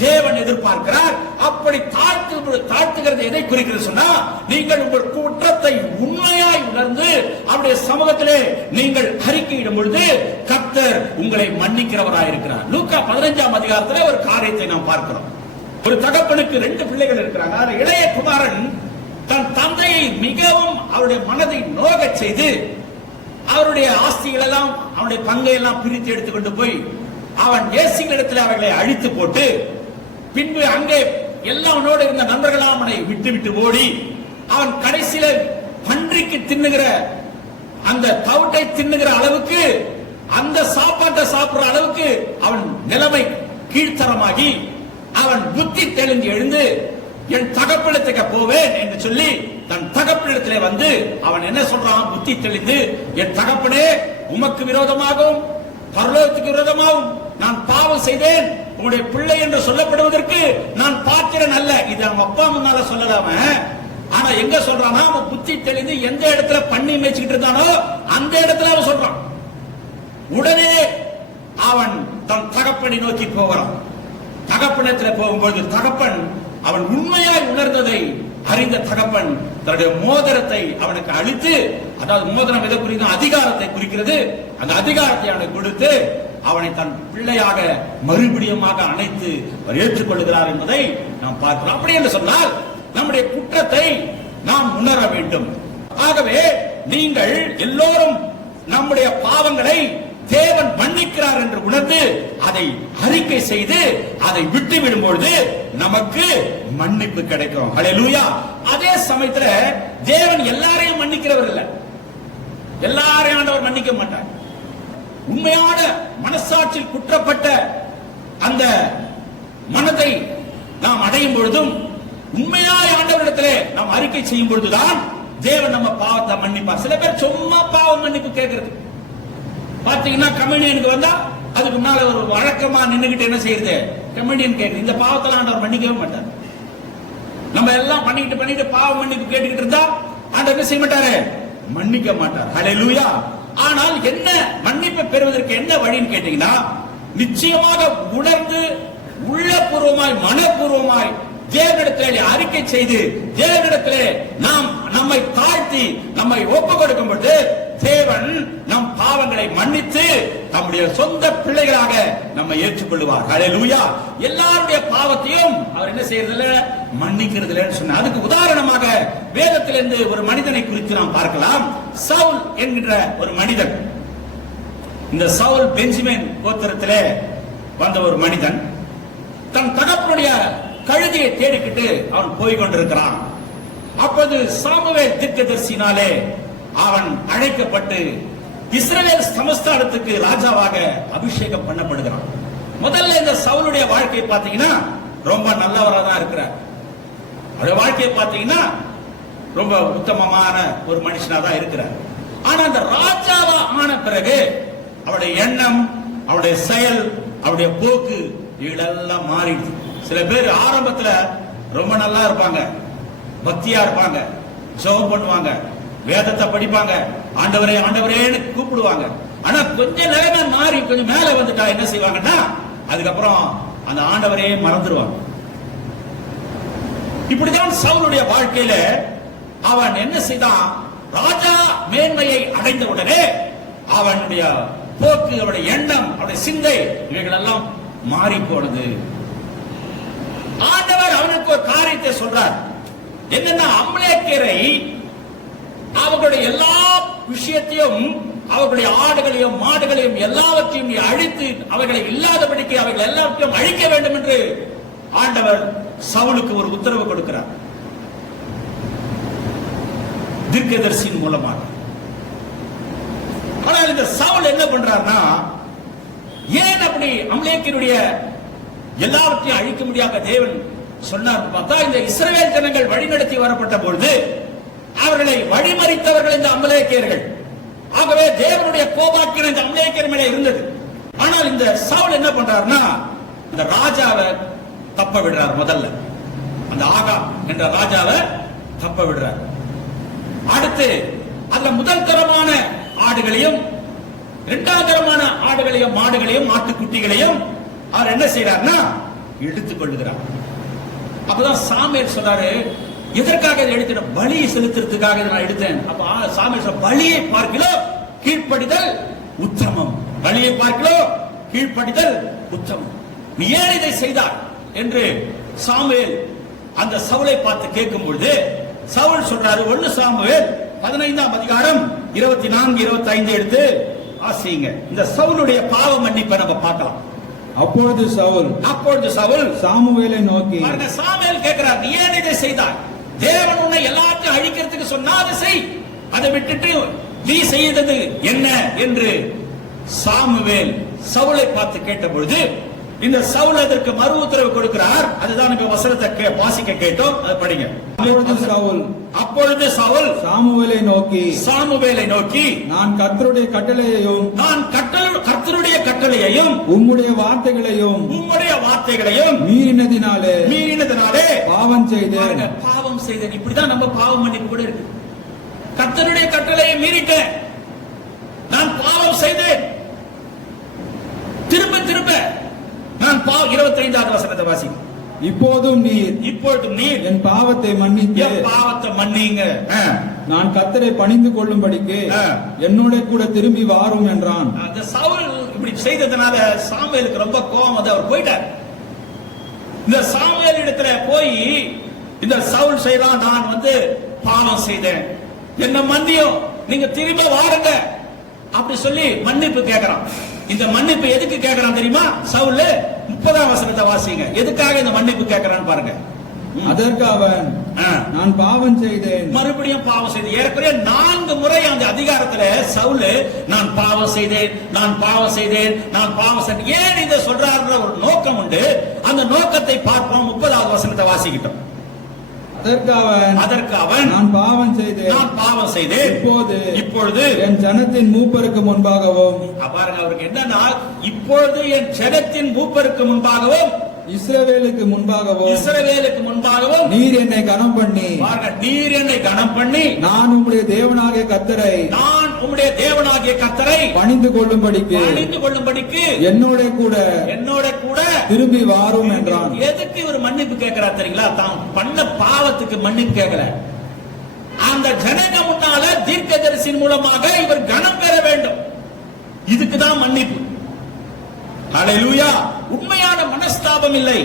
தேவன் எதிர்பார்க்கிறார். அப்படி தாழ்த்துகிறது எதை குறிக்கிறது சொன்னா, நீங்கள் உங்கள் குற்றத்தை உண்மையாய் உணர்ந்து அவருடைய சமூகத்திலே நீங்கள் அறிக்கையிடும் பொழுது கர்த்தர் உங்களை மன்னிக்கிறவராய் இருக்கிறார். லூக்கா 15ஆம் அதிகாரத்தில் ஒரு காரியத்தை நாம் பார்க்கிறோம். ஒரு தகப்பனுக்கு 2 பிள்ளைகள் இருக்கிறாங்க. அதில் இளைய குமாரன் தன் தந்தையை மிகவும் அவருடைய மனதை நோகச் செய்து அவருடைய ஆஸ்திகள் எல்லாம் அவனுடைய பங்கை எல்லாம் பிரித்து எடுத்துக்கொண்டு போய் அவன் இயேசுவிடத்தில் அவர்களை அழித்து போட்டு பின்பு அங்கே எல்லாரோடு இருந்த நண்பர்களாம் அவனை விட்டு விட்டு ஓடி அவன் கடைசியில பன்றிக்கு தின்னுகிற அந்த தவிட்டை தின்னுகிற அளவுக்கு, அந்த சாப்பாட்டை சாப்பிடுற அளவுக்கு அவன் நிலைமை கீழ்த்தரமாகி அவன் புத்தி தெளிந்து எழுந்து என் தகப்பனிடத்துக்கு போவேன் என்று சொல்லி தன் தகப்பனிடத்திலே வந்து அவன் என்ன சொல்றான்? புத்தி தெளிந்து, என் தகப்பனே, உமக்கு விரோதமாகவும் பரலோகத்துக்கு விரோதமாகவும் நான் பாவம் செய்தேன், உங்களுடைய பிள்ளை என்று சொல்லப்படுவதற்கு நான் பாத்திரன் அல்ல. இது அவன் அப்பா முன்னால சொல்லலாம. ஆனா எங்க சொல்றானா? அவன் புத்தி தெளிந்து எந்த இடத்துல பண்ணி மேய்ச்சிக்கிட்டு இருந்தானோ அந்த இடத்துல அவன் சொல்றான். உடனே அவன் தன் தகப்பனை நோக்கி போகிறான். தகப்பனத்தில் போகும்போது தகப்பன் அவன் உண்மையாய் உணர்ந்ததை அறிந்த தகப்பன் தன்னுடைய மோதிரத்தை அவனுக்கு அளித்து, அதாவது மோதிரம் எதை குறிக்கும்? அதிகாரத்தை குறிக்கிறது. அந்த அதிகாரத்தை அவனுக்கு கொடுத்து அவனை தன் பிள்ளையாக மறுபடியுமாக அணைத்து அவர் ஏற்றுக்கொள்கிறார் என்பதை நாம் பார்க்கிறோம். அப்படி என்று சொன்னால் நம்முடைய குற்றத்தை நாம் உணர வேண்டும். ஆகவே நீங்கள் எல்லோரும் நம்முடைய பாவங்களை தேவன் மன்னிக்கிறார் என்று உணர்ந்து அதை அறிக்கை செய்து அதை விட்டு விடும் பொழுது நமக்கு மன்னிப்பு கிடைக்கும். ஹல்லேலூயா. அதே சமயத்துல தேவன் எல்லாரையும் மன்னிக்கிறவர் இல்ல. எல்லாரையும் ஆண்டவர் மன்னிக்க மாட்டார். உண்மையான மனசாட்சியில் குற்றப்பட்ட அந்த மனதை நாம் அடையும் பொழுதும், உண்மையாய் ஆண்டவரிடத்திலே நாம் அறிக்கை செய்யும் பொழுதுதான் தேவன் நம்ம பாவத்தை மன்னிப்பார். சில பேர் சும்மா பாவ மன்னிப்பு கேட்கறது பாத்தீங்கன்னா, கம்யூனியனுக்கு வந்தா அதுக்கு முன்னால ஒரு வழக்கமா நின்னுகிட்டு என்ன செய்யுது? கம்யூனியன் கேட்குது. இந்த பாவத்தெல்லாம் ஆண்டவர் மன்னிக்கவே மாட்டார். நம்ம எல்லாம் பண்ணிட்டு பாவ மன்னிப்பு கேட்டுக்கிட்டு இருந்தா ஆண்டவர் என்ன செய்ய மாட்டாரு? மன்னிக்க மாட்டார். ஹல்லேலூயா. ஆனால் என்ன மன்னிப்பு பெறுவதற்கு என்ன வழின்னு கேட்டீங்கன்னா, நிச்சயமாக உணர்ந்து உள்ளபூர்வமாய் மனப்பூர்வமாய் தேவனிடத்திலே அறிக்கை செய்து தேவனிடத்திலே நாம் நம்மை தாழ்த்தி நம்மை ஒப்பு கொடுக்கும் பொழுது தேவன் நம் பாவங்களை மன்னித்து நம்முடைய சொந்த பிள்ளைகளாக நம்மை ஏற்றுக்கொள்வார். ஹல்லேலூயா. எல்லாருடைய பாவத்தையும் அவர் என்ன செய்யறதில்ல? மன்னிக்கிறது இல்லைன்னு சொன்னார். அதுக்கு உதாரணமாக வேதத்திலிருந்து ஒரு மனிதனை குறித்து நாம் பார்க்கலாம். சவுல் என்கிற ஒரு மனிதன். இந்த சவுல் பெஞ்சமின் கோத்திரத்திலே வந்த ஒரு மனிதன். தன் தகப்பனுடைய கழுதையை தேடிக்கிட்டு அவன் போய் கொண்டிருக்கிறான். அப்போது சாமுவேல் தீர்க்கதரிசியினாலே அவன் அழைக்கப்பட்டு இஸ்ரவேல் சமஸ்தானத்துக்கு ராஜாவாக அபிஷேகம் பண்ணப்படுகிறான். முதல்ல இந்த சவுலுடைய வாழ்க்கையை பார்த்தீங்கன்னா ரொம்ப நல்லவராக தான் இருக்கிறார். அவருடைய வாழ்க்கையை பார்த்தீங்கன்னா ரொம்ப உத்தமமான ஒரு மனுஷனா தான் இருக்கிறார். ஆனா அந்த ராஜாவா ஆன பிறகு அவருடைய எண்ணம், அவருடைய செயல், அவருடைய போக்கு இதெல்லாம் மாறிடுது. சில பேர் ஆரம்பத்துல ரொம்ப நல்லா இருப்பாங்க, பக்தியா இருப்பாங்க, ஜெபம் பண்ணுவாங்க, வேதத்தை படிப்பாங்க, ஆண்டவரே ஆண்டவரேன்னு கூப்பிடுவாங்க. ஆனா கொஞ்ச நேரமே மாறி கொஞ்சம் மேல வந்துட்டா என்ன செய்வாங்கன்னா, அதுக்கப்புறம் அந்த ஆண்டவரே மறந்துடுவாங்க. இப்படிதான் சவுலுடைய வாழ்க்கையில அவன் என்ன செய்தான்? ராஜா மேன்மையை அடைந்த உடனே அவனுடைய போக்கு, அவனுடைய எண்ணம், அவனுடைய சிந்தை இவைகள் எல்லாம் மாறி போனது. ஆண்டவர் அவனுக்கு ஒரு காரியத்தை சொல்றார். என்னன்னா, அமலேக்கியரை அவர்களுடைய எல்லா விஷயத்தையும், அவர்களுடைய ஆடுகளையும் மாடுகளையும் எல்லாவற்றையும் நீ அழித்து அவைகளை இல்லாதபடிக்கு அவைகள் எல்லாவற்றையும் அழிக்க வேண்டும் என்று ஆண்டவர் சவுலுக்கு ஒரு உத்தரவு கொடுக்கிறார், தீர்க்கதரிசியின் மூலமாக. ஆனால் இந்த சவுல் என்ன பண்றார்னா, ஏன் அப்படி அமலேக்கியருடைய எல்லாவற்றையும் அழிக்க முடியாத தேவன் சொன்னார் பார்த்தா, இந்த இஸ்ரவேல் ஜனங்கள் வழிநடத்தி வரப்பட்ட பொழுது அவர்களை வழிமறித்தவர்கள் இந்த அமலேக்கியர்கள். ஆகவே தேவனுடைய கோபாக்கியம் இந்த அமலேக்கியர் மேலே இருந்தது. ஆனால் இந்த சவுல் என்ன பண்றாருன்னா, இந்த ராஜாவை தப்ப விடுறார். முதல்ல அந்த ஆகா என்ற ராஜாவை தப்ப விடுறார். அடுத்து அந்த முதல் தரமான ஆடுகளையும், இரண்டாம் தரமான ஆடுகளையும் மாடுகளையும் மாட்டுக்குட்டிகளையும் அவர் என்ன செய்யறாருன்னா எடுத்துக் கொள்ளுகிறார். அப்பதான் சாமுவேல் சொல்றாரு, எதற்காக இதை எடுத்து? பலி செலுத்துறதுக்காக நான் எடுத்தேன். அப்ப சாமுவேல் சொல்ற, பலியை பார்க்கிறோம் கீழ்ப்படிதல் உத்தமம், பலியை பார்க்கிறோம் கீழ்ப்படிதல் உத்தமம், நீ ஏன் இதை செய்தார் என்று சாமுவேல் அந்த சவுலை பார்த்து கேட்கும் பொழுது சவுல் சொல்றாரு, 1 சாமுவேல் 15ஆம் அதிகாரம் 24, 25 எடுத்து வாசிங்க. இந்த சவுலுடைய பாவ மன்னிப்பை நம்ம பார்க்கலாம். அப்பொழுது சவுல் சாமுவேலை நோக்கி, சாமுவேல் கேட்கிறார், நீ ஏன் இதை செய்தாய்? தேவன் உன்னை எல்லாத்தையும் அழிக்கிறதுக்கு சொன்னா அதை செய், அதை விட்டுட்டு நீ செய்தது என்ன என்று சாமுவேல் சவுலை பார்த்து கேட்ட பொழுது இந்த சவுல் அதற்கு மறு உத்தரவு கொடுக்கிறார். அதுதான் இப்ப வசனத்தை வாசிக்க கேட்டோம். அதை படிங்க. அப்பொழுது சவுல் சாமுவேலை நோக்கி நான் கர்த்தருடைய கட்டளையையும் உம்முடைய வார்த்தைகளையும் மீறினதினாலே பாவம் செய்தேன். இப்படிதான் நம்ம பாவம் மன்னிப்பு கூட இருக்கு. கர்த்தருடைய கட்டளையை மீறிட்டேன், நான் பாவம் செய்தேன். திரும்ப நான் 25வது வசனத்தை வாசி. இப்பொழுதும் நீர் என் பாவத்தை மன்னிங்க, நான் கர்த்தரை பணிந்து கொள்ளும்படிக்கு என்னோட கூட திரும்பி வாரும் என்றான். அந்த சவுல் இப்படி செய்ததனால சாமுவேலுக்கு ரொம்ப கோபம் வந்து அவர் போயிட்டார். இந்த சாமுவேல் இடத்துல போய் இந்த சவுல் செய்யலாம், நான் வந்து பாவம் செய்தேன், என்ன மன்னியும், நீங்க திரும்ப வாருங்க அப்படி சொல்லி மன்னிப்பு கேட்கிறான். இந்த மன்னிப்பு எதுக்கு கேட்கிறான் தெரியுமா? சவுல் 30ஆம் வசனத்தை வாசிங்க. எதுக்காக இந்த மன்னிப்பு கேட்கிறான்னு பாருங்க. அதற்கு அவன் நான் பாவம் செய்தேன், மறுபடியும் பாவம் செய்தேன். ஏறக்குறைய 4 முறை அந்த அதிகாரத்துல சவுல் நான் பாவம் செய்தேன். ஏன் இதை சொல்றாருன்ற ஒரு நோக்கம் உண்டு. அந்த நோக்கத்தை பார்ப்போம். 30வது வசனத்தை வாசிக்கிட்டோம். அதற்கு அவன் நான் பாவம் செய்தேன், இப்பொழுது என் ஜனத்தின் மூப்பருக்கு முன்பாகவும், பாருங்க அவருக்கு என்னன்னா, இப்பொழுது என் ஜனத்தின் மூப்பருக்கு முன்பாகவும், இஸ்ரவேலுக்கு முன்பாகவும் நீர் என்னை கனம் பண்ணி நான் உம்முடைய தேவனாகிய கர்த்தரை பணிந்து கொள்ளும்படிக்கு என்னோட கூட திரும்பி வாரும் என்றான். எதுக்கு இவர் மன்னிப்பு கேட்கிறார் தெரியுங்களா? தான் பண்ண பாவத்துக்கு மன்னிப்பு கேட்கல. அந்த ஜனங்க முன்னால தீர்க்கதரிசியின் மூலமாக இவர் கனம் பெற வேண்டும். இதுக்குதான் மன்னிப்பு. ஹல்லேலூயா. உண்மையான மனஸ்தாபம் இல்லை.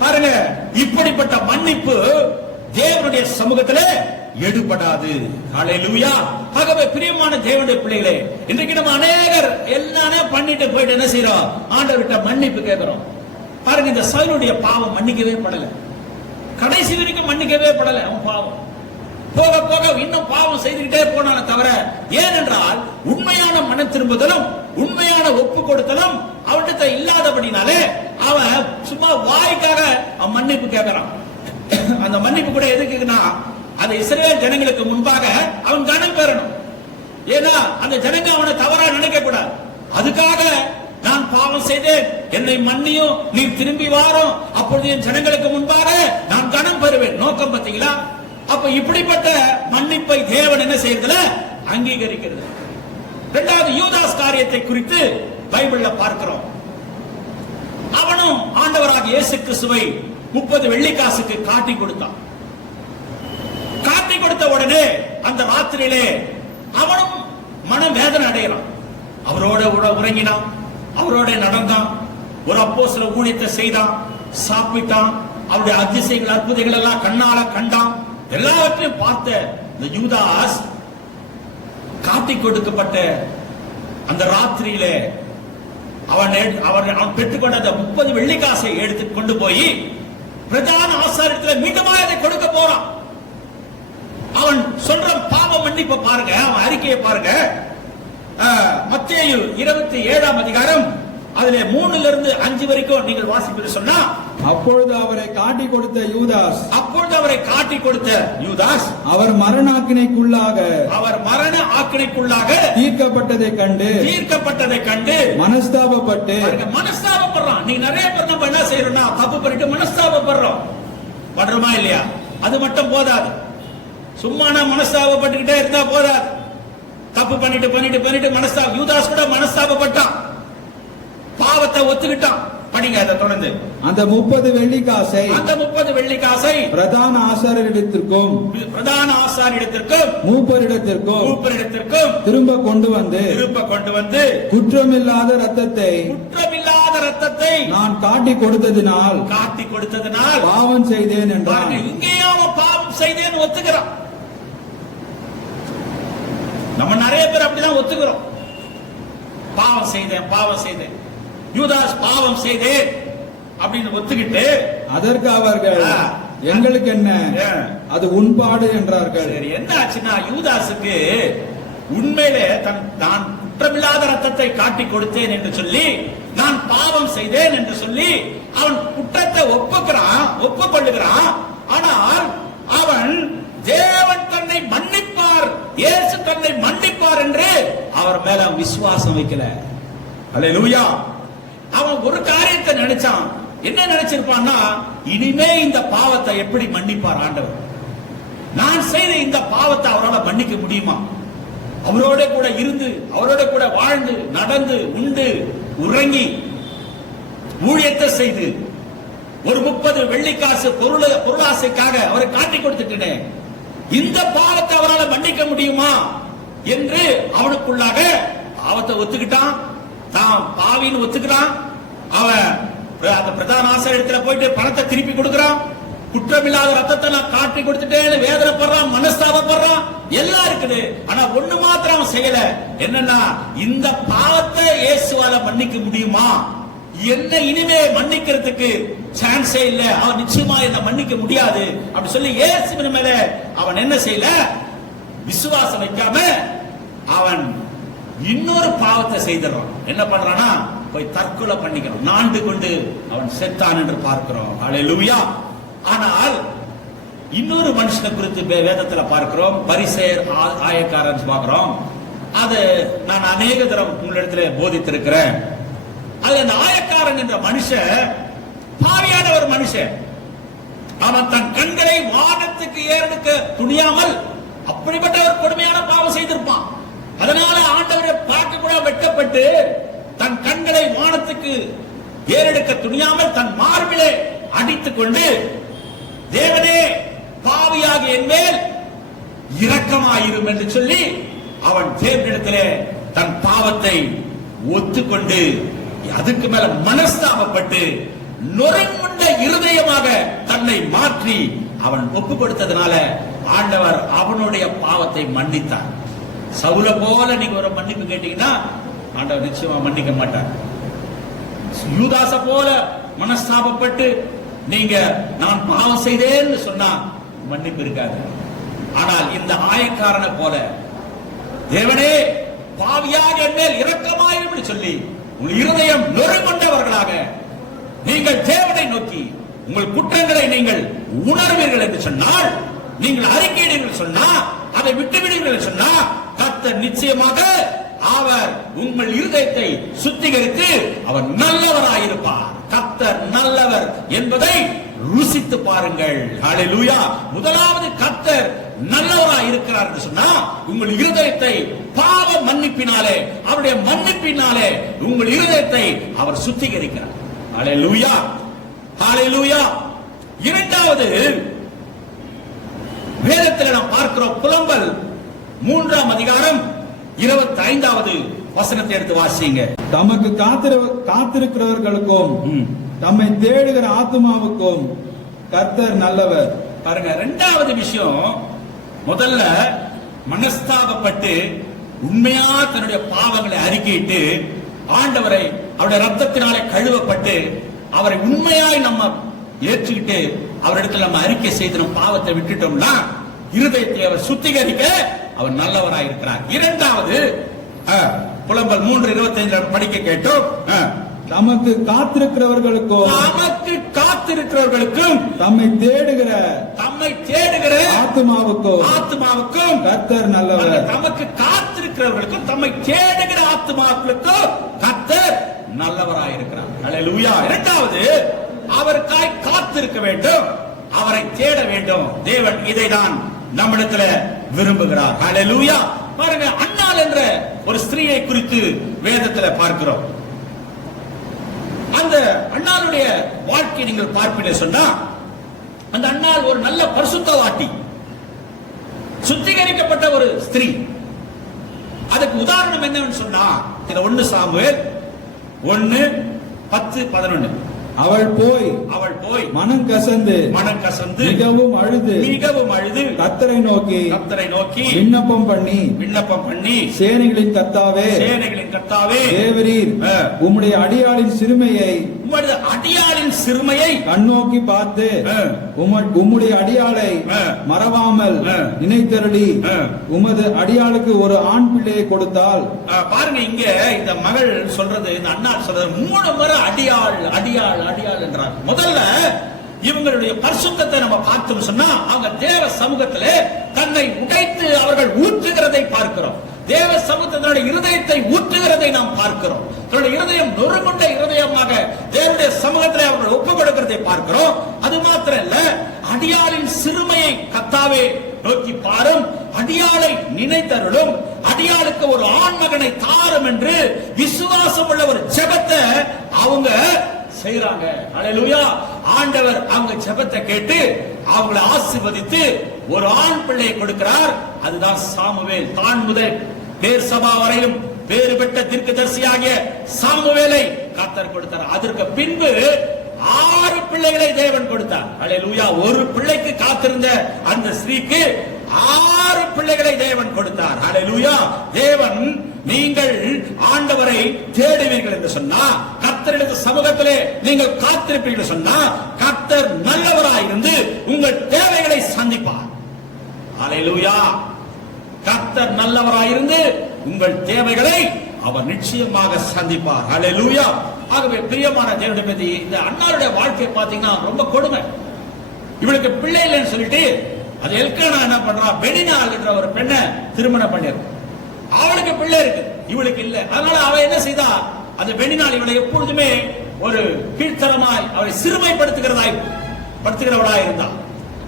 பாருங்க, இப்படிப்பட்ட மன்னிப்பு தேவனுடைய சமூகத்திலே எடுபடாது. ஹல்லேலூயா. ஆகவே பிரியமான தேவனுடைய பிள்ளைகளே, இன்றைக்கு நம்ம அநேகர் எல்லாமே பண்ணிட்டு போயிட்டு என்ன செய்யறோம்? ஆண்டவர்கிட்ட மன்னிப்பு கேட்கிறோம். பாருங்க, இந்த சவுலுடைய பாவம் மன்னிக்கவே படல. கடைசி வரைக்கும் மன்னிக்கவே படல. அவன் பாவம் போக போக இன்னும் பாவம் செய்துகிட்டே போனான தவிர, ஏனென்றால் உண்மையான மன திரும்புதலும் உண்மையான ஒப்பு கொடுத்தலும் அவன்கிட்ட இல்லாதபடினாலே அவன் சும்மா வாய்க்காக அவன் மன்னிப்பு கேட்கிறான். அந்த மன்னிப்பு கூட எதுக்குன்னா, அந்த இஸ்ரவேல் ஜனங்களுக்கு முன்பாக அவன் கனம் பெறணும். ஏன்னா அந்த ஜனங்க அவனை தவறா நினைக்க கூடாது. அதுக்காக நான் பாவம் செய்தேன், என்னை மன்னியும், நீ திரும்பி வாரும், அப்பொழுது என் ஜனங்களுக்கு முன்பாக நான் கனம் பெறுவேன். நோக்கம் பார்த்தீங்களா? அப்ப இப்படிப்பட்ட மன்னிப்பை தேவன் என்ன செய்யறதுல அங்கீகரிக்கிறது. இரண்டாவது, யூதாஸ் காரியத்தை குறித்து பைபிள்ல பார்க்கிறோம். அவனும் ஆண்டவராக இயேசு கிறிஸ்துவை 30 வெள்ளிக்காசுக்கு காட்டி கொடுத்தான். காட்டி கொடுத்த உடனே அந்த ராத்திரியிலே அவனும் மன வேதனை அடைகிறான். அவரோட உறங்கினான், அவரோட நடந்தான், ஒரு அப்போஸ்தல ஊழியத்தை செய்தான், சாப்பிட்டான், அவருடைய அதிசயங்கள் அற்புதங்கள் எல்லாம் கண்ணால கண்டான். எல்லாவற்றையும் பார்த்த இந்த யூதாஸ் காட்டி கொடுக்கப்பட்ட அந்த ராத்திரியிலே அவன் பெற்றுக்கொண்ட அந்த 30 வெள்ளிக்காசை எடுத்து கொண்டு போய் பிரதான ஆசாரியத்துல மீண்டும் அதை கொடுக்க போறான். அவன் சொல்ற பாவ மன்னிப்பை பாருங்க, அவன் அறிக்கையை பாருங்க. மத்தேயு 27ஆம் அதிகாரம் அதுல 3ல இருந்து 5 வரைக்கும் நீங்கள் வாசிப்பது சொன்னா, அப்பொழுது அவரை காட்டி கொடுத்த யூதாஸ் அவர் மரண ஆக்கினைக்குள்ளாக தீர்க்கப்பட்டதை கண்டு மனஸ்தாபப்படுறான். நீ நிறைய பேர் நம்ம என்ன செய்யறோம்னா, தப்பு பண்ணிட்டு படுறோமா இல்லையா? அது மட்டும் போதாது. சும்மா நான் மனஸ்தாபப்பட்டுக்கிட்டே இருந்தா போதாது. தப்பு பண்ணிட்டு யூதாஸ் கூட மனஸ்தாபப்பட்டான், பாவத்தை ஒத்துக்கிட்டான். படிங்க அதை தொடர்ந்து. அந்த 30 வெள்ளிக்காசை பிரதான ஆசாரியரிடத்திற்கும் மூப்பரிடத்திற்கும் திரும்ப கொண்டு வந்து குற்றமில்லாத ரத்தத்தை நான் காட்டி கொடுத்ததினால் பாவம் செய்தேன் என்றான். இங்கேயும் அவன் பாவம் செய்தேன் ஒத்துக்கிறான். நம்ம நிறைய பேர் அப்படிதான் ஒத்துக்கிறோம். பாவம் செய்தேன், யூதாஸ் பாவம் செய்தேன் அப்படின்னு ஒத்துக்கிட்டு, அதற்கு அவர்கள் எங்களுக்கு என்ன, ஏன்? அது உண்பாடு என்றார்கள். சரி, என்ன ஆச்சுன்னா யூதாசுக்கு உண்மையிலே நான் குற்றமில்லாத ரத்தத்தை காட்டி கொடுத்தேன் என்று சொல்லி, நான் பாவம் செய்தேன் என்று சொல்லி அவன் குற்றத்தை ஒப்புக்கொள்ளுகிறான். ஆனால் அவன் தேவன் தன்னை மன்னிப்பார், இயேசு தன்னை மன்னிப்பார் என்று அவர் மேல விசுவாசம் வைக்கல. அல்லேலூயா. அவன் ஒரு காரியத்தை நினைச்சான். என்ன நினைச்சிருப்பான்னா, இனிமே இந்த பாவத்தை எப்படி மன்னிப்பார் ஆண்டவர்? நான் செய்த இந்த பாவத்தை அவரால் மன்னிக்க முடியுமா? அவரோட கூட இருந்து, அவரோட கூட வாழ்ந்து, நடந்து, உண்டு, உறங்கி, ஊழியத்தை செய்து, ஒரு 30 வெள்ளிக்காசு பொருளாசைக்காக அவரை காட்டி கொடுத்துட்டேனே, இந்த பாவத்தை அவரால் மன்னிக்க முடியுமா என்று அவனுக்குள்ளாக பாவத்தை ஒத்துக்கிட்டான். தான் பாவின்னு ஒத்துக்கிறான். அவன் அந்த பிரதான ஆசாரியத்துல போயிட்டு பணத்தை திருப்பி கொடுக்கிறான். குற்றமில்லாத ரத்தத்தை நான் காட்டி கொடுத்துட்டேன்னு வேதனைப்படுறான், மனஸ்தாபப்படுறான், எல்லாம் இருக்குது. ஆனா ஒண்ணு மாத்திரம் அவன் செய்யல. என்னன்னா, இந்த பாவத்தை இயேசுவால மன்னிக்க முடியுமா? என்ன இனிமே மன்னிக்கிறதுக்கு சான்ஸே இல்ல, அவன் நிச்சயமா என்ன மன்னிக்க முடியாது அப்படி சொல்லி இயேசுவின் மேல அவன் என்ன செய்யல, விசுவாசம் வைக்காம அவன் இன்னொரு பாவத்தை செய்திடறான். என்ன பண்றானா, போய் தற்கொலை பண்ணிக்கிறான். நாண்டு கொண்டு அவன் செத்தான் என்று பார்க்கிறோம். அல்லேலூயா. ஆனால் இன்னொரு மனுஷனை குறித்து வேதத்துல பார்க்கிறோம், பரிசேயர் ஆயக்காரன் பார்க்கிறோம். அது நான் அநேக தரம் உங்களிடத்துல போதித்திருக்கிறேன். அதுல அந்த ஆயக்காரன் என்ற மனுஷன் பாவியான ஒரு மனுஷன். அவன் தன் கண்களை வானத்துக்கு ஏறெடுக்க துணியாமல் அப்படிப்பட்ட ஒரு கொடுமையான பாவம் செய்திருப்பான். அதனால ஆண்டவரை பார்க்க கூட வெட்கப்பட்டு தன் கண்களை வானத்துக்கு ஏறெடுக்க துணியாமல் தன் மார்பிலே அடித்துக் கொண்டு, தேவனே பாவியாக என் மேல் இரக்கமாயிரும் என்று சொல்லி அவன் தேவனிடத்திலே தன் பாவத்தை ஒத்துக்கொண்டு, அதுக்கு மேல மனஸ்தாபப்பட்டு நொறுங்குண்ட இருதயமாக தன்னை மாற்றி அவன் ஒப்பு கொடுத்ததுனால ஆண்டவர் அவனுடைய பாவத்தை மன்னித்தார். சவுல போல நீங்க ஒரு மன்னிப்பு கேட்டீங்கன்னா ஆண்டவர் நிச்சயமா மன்னிக்க மாட்டார். யூதாச போல மனஸ்தாபப்பட்டு நீங்க நான் பாவம் செய்தேன்னு சொன்னா மன்னிப்பு இருக்காது. ஆனால் இந்த ஆயக்காரனை போல, தேவனே பாவியாக என் மேல் இரக்கமாயிரும் சொல்லி உங்கள் இருதயம் நொறுங்கொண்டவர்களாக நீங்கள் தேவனை நோக்கி உங்கள் குற்றங்களை நீங்கள் உணர்வீர்கள் என்று சொன்னால், நீங்கள் அறிக்கையிடுங்கள் சொன்னா, அதை விட்டுவிடுங்கள் சொன்னா, கர்த்தர் நிச்சயமாக அவர் உங்கள் இருதயத்தை சுத்திகரித்து அவர் நல்லவராயிருப்பார். கர்த்தர் நல்லவர் என்பதை ருசித்து பாருங்கள். ஹல்லேலூயா. முதலாவது கர்த்தர் நல்லவராய் இருக்கிறார் என்று சொன்னா, உங்கள் இருதயத்தை பாவ மன்னிப்பினாலே, அவருடைய மன்னிப்பினாலே உங்கள் இருதயத்தை அவர் சுத்திகரிக்கிறார். ஹல்லேலூயா, ஹல்லேலூயா. இரண்டாவது வேதத்தில் நாம் பார்க்கிறோம், புலம்பல் 3ஆம் அதிகாரம் 25வது வசனத்தை எடுத்து வாசிங்க. தமக்கு காத்திருக்கிறவர்களுக்கும் தம்மை தேடுகிற ஆத்துமாவுக்கும் கர்த்தர் நல்லவர். பாருங்க, இரண்டாவது விஷயம், முதல்ல மனஸ்தாபப்பட்டு உண்மையா தன்னுடைய பாவங்களை அறிக்கையிட்டு ஆண்டவரை அவருடைய ரத்தத்தினாலே கழுவப்பட்டு அவரை உண்மையாய் நம்ம ஏற்றுக்கிட்டு அவரிடத்தில் நம்ம அறிக்கை செய்து நம்ம பாவத்தை விட்டுட்டோம்னா இருதயத்தை அவர் சுத்திகரிக்க அவர் நல்லவராய் இருக்கிறார். இரண்டாவது புலம்பல் 3:25 படிக்க கேட்டோம். தமக்கு காத்திருக்கிறவர்களுக்கும் தம்மை தேடுகிற ஆத்துமாவுக்கும் கர்த்தர் நல்லவர். தமக்கு காத்திருக்கிறவர்களுக்கும் தம்மை தேடுகிற ஆத்துமாக்களுக்கும் கர்த்தர் நல்லவராய் இருக்கிறார். அல்லேலூயா. இரண்டாவது, அவருக்காய் காத்திருக்க வேண்டும், அவரை தேட வேண்டும். தேவன் இதைதான் நம்மிடத்துல விரும்புகிறார். அல்லேலூயா. பாருங்க, அன்னாள் என்ற ஒரு ஸ்திரீயை குறித்து வேதத்துல பார்க்கிறோம். அந்த அன்னாளுடைய வாழ்க்கை நீங்கள் பார்ப்பீங்க சொன்னா, அந்த அன்னாள் ஒரு நல்ல பரிசுத்தவாட்டி, சுத்திகரிக்கப்பட்ட ஒரு ஸ்திரீ. அதுக்கு உதாரணம் என்னன்னு சொன்னா, 1 சாமுவேல் 1:10-11. அவள் போய் மனம் கசந்து மிகவும் அழுது கர்த்தரை நோக்கி விண்ணப்பம் பண்ணி சேனைகளின் கர்த்தாவே தேவரீர் உம்முடைய அடியாளின் அடியாளின் சிறுமையை கண்ணோக்கி பார்த்து ஆ. உம்முடைய அடியாளை ஆ. மறவாமல் ஆ. நினைத்தருளி ஆ. உமது அடியாளுக்கு ஒரு ஆண் பிள்ளையை கொடுத்தால். பாருங்க, இங்க இந்த மகள் சொல்றது, இந்த அண்ணா சொல்றது 3 முறை அடியாள் அடியாள் அடியாள் என்றார். முதல்ல இவங்களுடைய பரிசுத்தத்தை நம்ம பார்த்தோம் சொன்னா, அவங்க தேவ சமூகத்திலே தன்னை உடைத்து அவர்கள் ஊற்றுகிறதை பார்க்கிறோம். தேவ சமூகத்தினுடைய இருதயத்தை ஊற்றுகிறதை நாம் பார்க்கிறோம். தன்னுடைய இருதயம் நொறுங்குண்ட இருதயமாக தேவனுடைய சமூகத்திலே அவர்கள் ஒப்புக் கொடுக்கிறதை பார்க்கிறோம். அது மாத்திரம் இல்ல, அடியாளின் சிறுமையை கர்த்தாவே நோக்கி பாரும், அடியாளை நினைத்தருளும், அடியாளுக்கு ஒரு ஆண் மகனை தாரும் என்று விசுவாசம் உள்ள ஒரு ஜெபத்தை அவங்க செய்றாங்க. அல்லேலூயா. ஆண்டவர் அவங்க ஜெபத்தை கேட்டு அவங்களை ஆசீர்வதித்து ஒரு ஆண் பிள்ளையை கொடுக்கிறார். அதுதான் சாமுவேல். தான் முதல் பேர் சபா வரையிலும் பேறு பெற்ற தீர்க்கதரிசியாகிய சாமுவேலை கர்த்தர் கொடுத்தார். அதற்கு பின்பு 6 பிள்ளைகளை தேவன் கொடுத்தார். அல்லேலூயா. ஒரு பிள்ளைக்கு காத்திருந்த அந்த ஸ்திரீக்கு 6 பிள்ளைகளை தேவன் கொடுத்தார். அல்லேலூயா. தேவன், நீங்கள் ஆண்டவரை தேடுவீர்கள் என்று சொன்னா, கர்த்தருடைய சமூகத்திலே நீங்கள் காத்திருப்பீர்கள் சொன்னா, கர்த்தர் நல்லவராயிருந்து உங்கள் தேவைகளை சந்திப்பார். அல்லேலூயா. கர்த்தர் நல்லவராயிருந்து உங்கள் தேவைகளை அவர் நிச்சயமாக சந்திப்பார். அல்லேலூயா. ஆகவே பிரியமான தேவனுடைய பிரதி, இந்த அண்ணாருடைய வாழ்க்கையை பாத்தீங்கன்னா ரொம்ப கொடுமை. இவளுக்கு பிள்ளை இல்லைன்னு சொல்லிட்டு அது எல்கானா என்ன பண்றா, பெனினாள் என்ற ஒரு பெண்ணை திருமணம் பண்ணிருக்க. அவளுக்கு பிள்ளை இருக்கு, இவளுக்கு இல்ல. அதனால அவ என்ன செய்தா, அந்த பெனினாள் இவளை எப்பொழுதுமே ஒரு கீழ்த்தரமாய் அவளை சிறுமைப்படுத்துகிறவளாய் இருந்தா.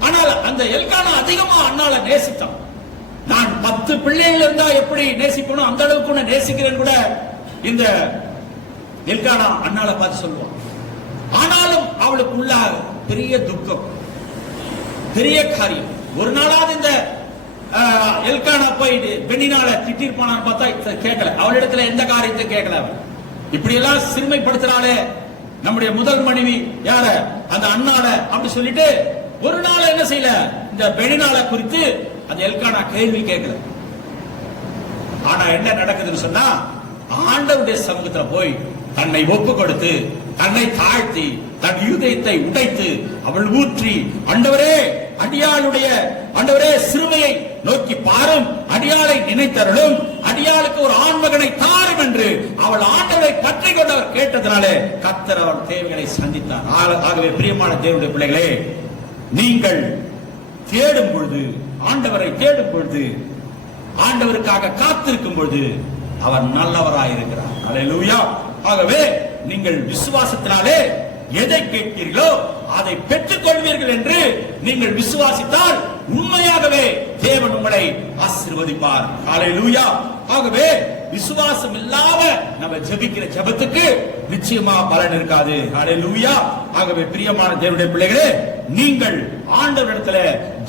ஆனால் அந்த எல்கானா அதிகமா அண்ணாளை நேசித்தான். நான் 10 பிள்ளைகள் இருந்தா எப்படி நேசிக்கணும் அந்த அளவுக்கு நான் நேசிக்கிறேன் கூட இந்த எல்கானா அண்ணாளை பார்த்து சொல்லுவான். ஆனாலும் அவளுக்கு உள்ள பெரிய துக்கம், பெரிய காரியம். ஒரு நாளாவது இந்த எல்கானா போய் பெண்ணினால திட்டிருப்பானான்னு பார்த்தா கேட்கல. அவளிடத்துல எந்த காரியத்தை கேட்கல. இப்படி எல்லாம் சிறுமைப்படுத்துறாளே நம்முடைய முதல் மனைவி யார, அந்த அண்ணால அப்படி சொல்லிட்டு ஒரு நாள் என்ன செய்யல, இந்த பெண்ணினால குறித்து அந்த எல்கானா கேள்வி கேட்கல. ஆனா என்ன நடக்குதுன்னு சொன்னா, ஆண்டவருடைய சமூகத்துல போய் தன்னை ஒப்பு கொடுத்து, தன்னை தாழ்த்தி, தன் இருதயத்தை உடைத்து அவள் ஊற்றி, ஆண்டவரே ஆண்டவரே சிறுமையை நோக்கி பாரும், அடியாளை நினைத்தருளும், அடியாளுக்கு ஒரு ஆண்மகனை தாரும் என்று அவள் ஆண்டவரை பற்றி கொண்டவர் கேட்டதனாலே கர்த்தர் அவள் தேவைகளை சந்தித்தார். ஆகவே பிரியமான தேவனுடைய பிள்ளைகளே, நீங்கள் தேடும் பொழுது, ஆண்டவரை தேடும் பொழுது, ஆண்டவருக்காக காத்திருக்கும் பொழுது அவர் நல்லவராயிருக்கிறார். அல்லேலூயா. ஆகவே நீங்கள் விசுவாசத்தினாலே எதை கேட்கிறீர்களோ அதை பெற்றுக் கொள்வீர்கள் என்று நீங்கள் விசுவாசித்தால் உண்மையாகவே தேவன் உங்களை ஆசீர்வதிப்பார். அல்லேலூயா. ஆகவே விசுவாசம் இல்லாம நம்ம ஜெபிக்கிற ஜெபத்துக்கு நிச்சயமா பலன் இருக்காது. அல்லேலூயா. ஆகவே பிரியமான தேவனுடைய பிள்ளைகளே, நீங்கள் ஆண்டவரிடத்துல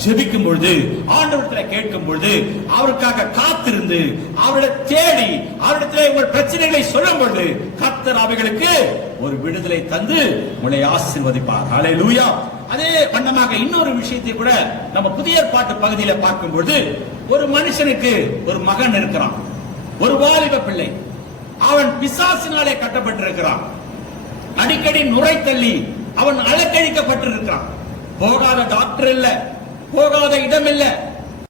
ஜெபிக்கும் பொழுது, ஆண்டவரிடத்துல கேட்கும் பொழுது, அவருக்காக காத்திருந்து, அவரை தேடி, அவரிடத்துல உங்கள் பிரச்சனைகளை சொல்லும் பொழுது கர்த்தர் அவைகளுக்கு ஒரு விடுதலை தந்து உங்களை ஆசீர்வதிப்பார். அல்லேலூயா. அதே வண்ணமாக இன்னொரு விஷயத்தை கூட நம்ம புதிய ஏற்பாட்டு பகுதியில பார்க்கும் பொழுது, ஒரு மனுஷனுக்கு ஒரு மகன் இருக்கிறான், ஒரு வாலிப பிள்ளை. அவன் பிசாசினாலே கட்டப்பட்டிருக்கிறான். அடிக்கடி நுரை தள்ளி அவன் அலக்கழிக்கப்பட்டிருக்கிறான். போகாத டாக்டர் இல்ல, போகாத இடம் இல்ல,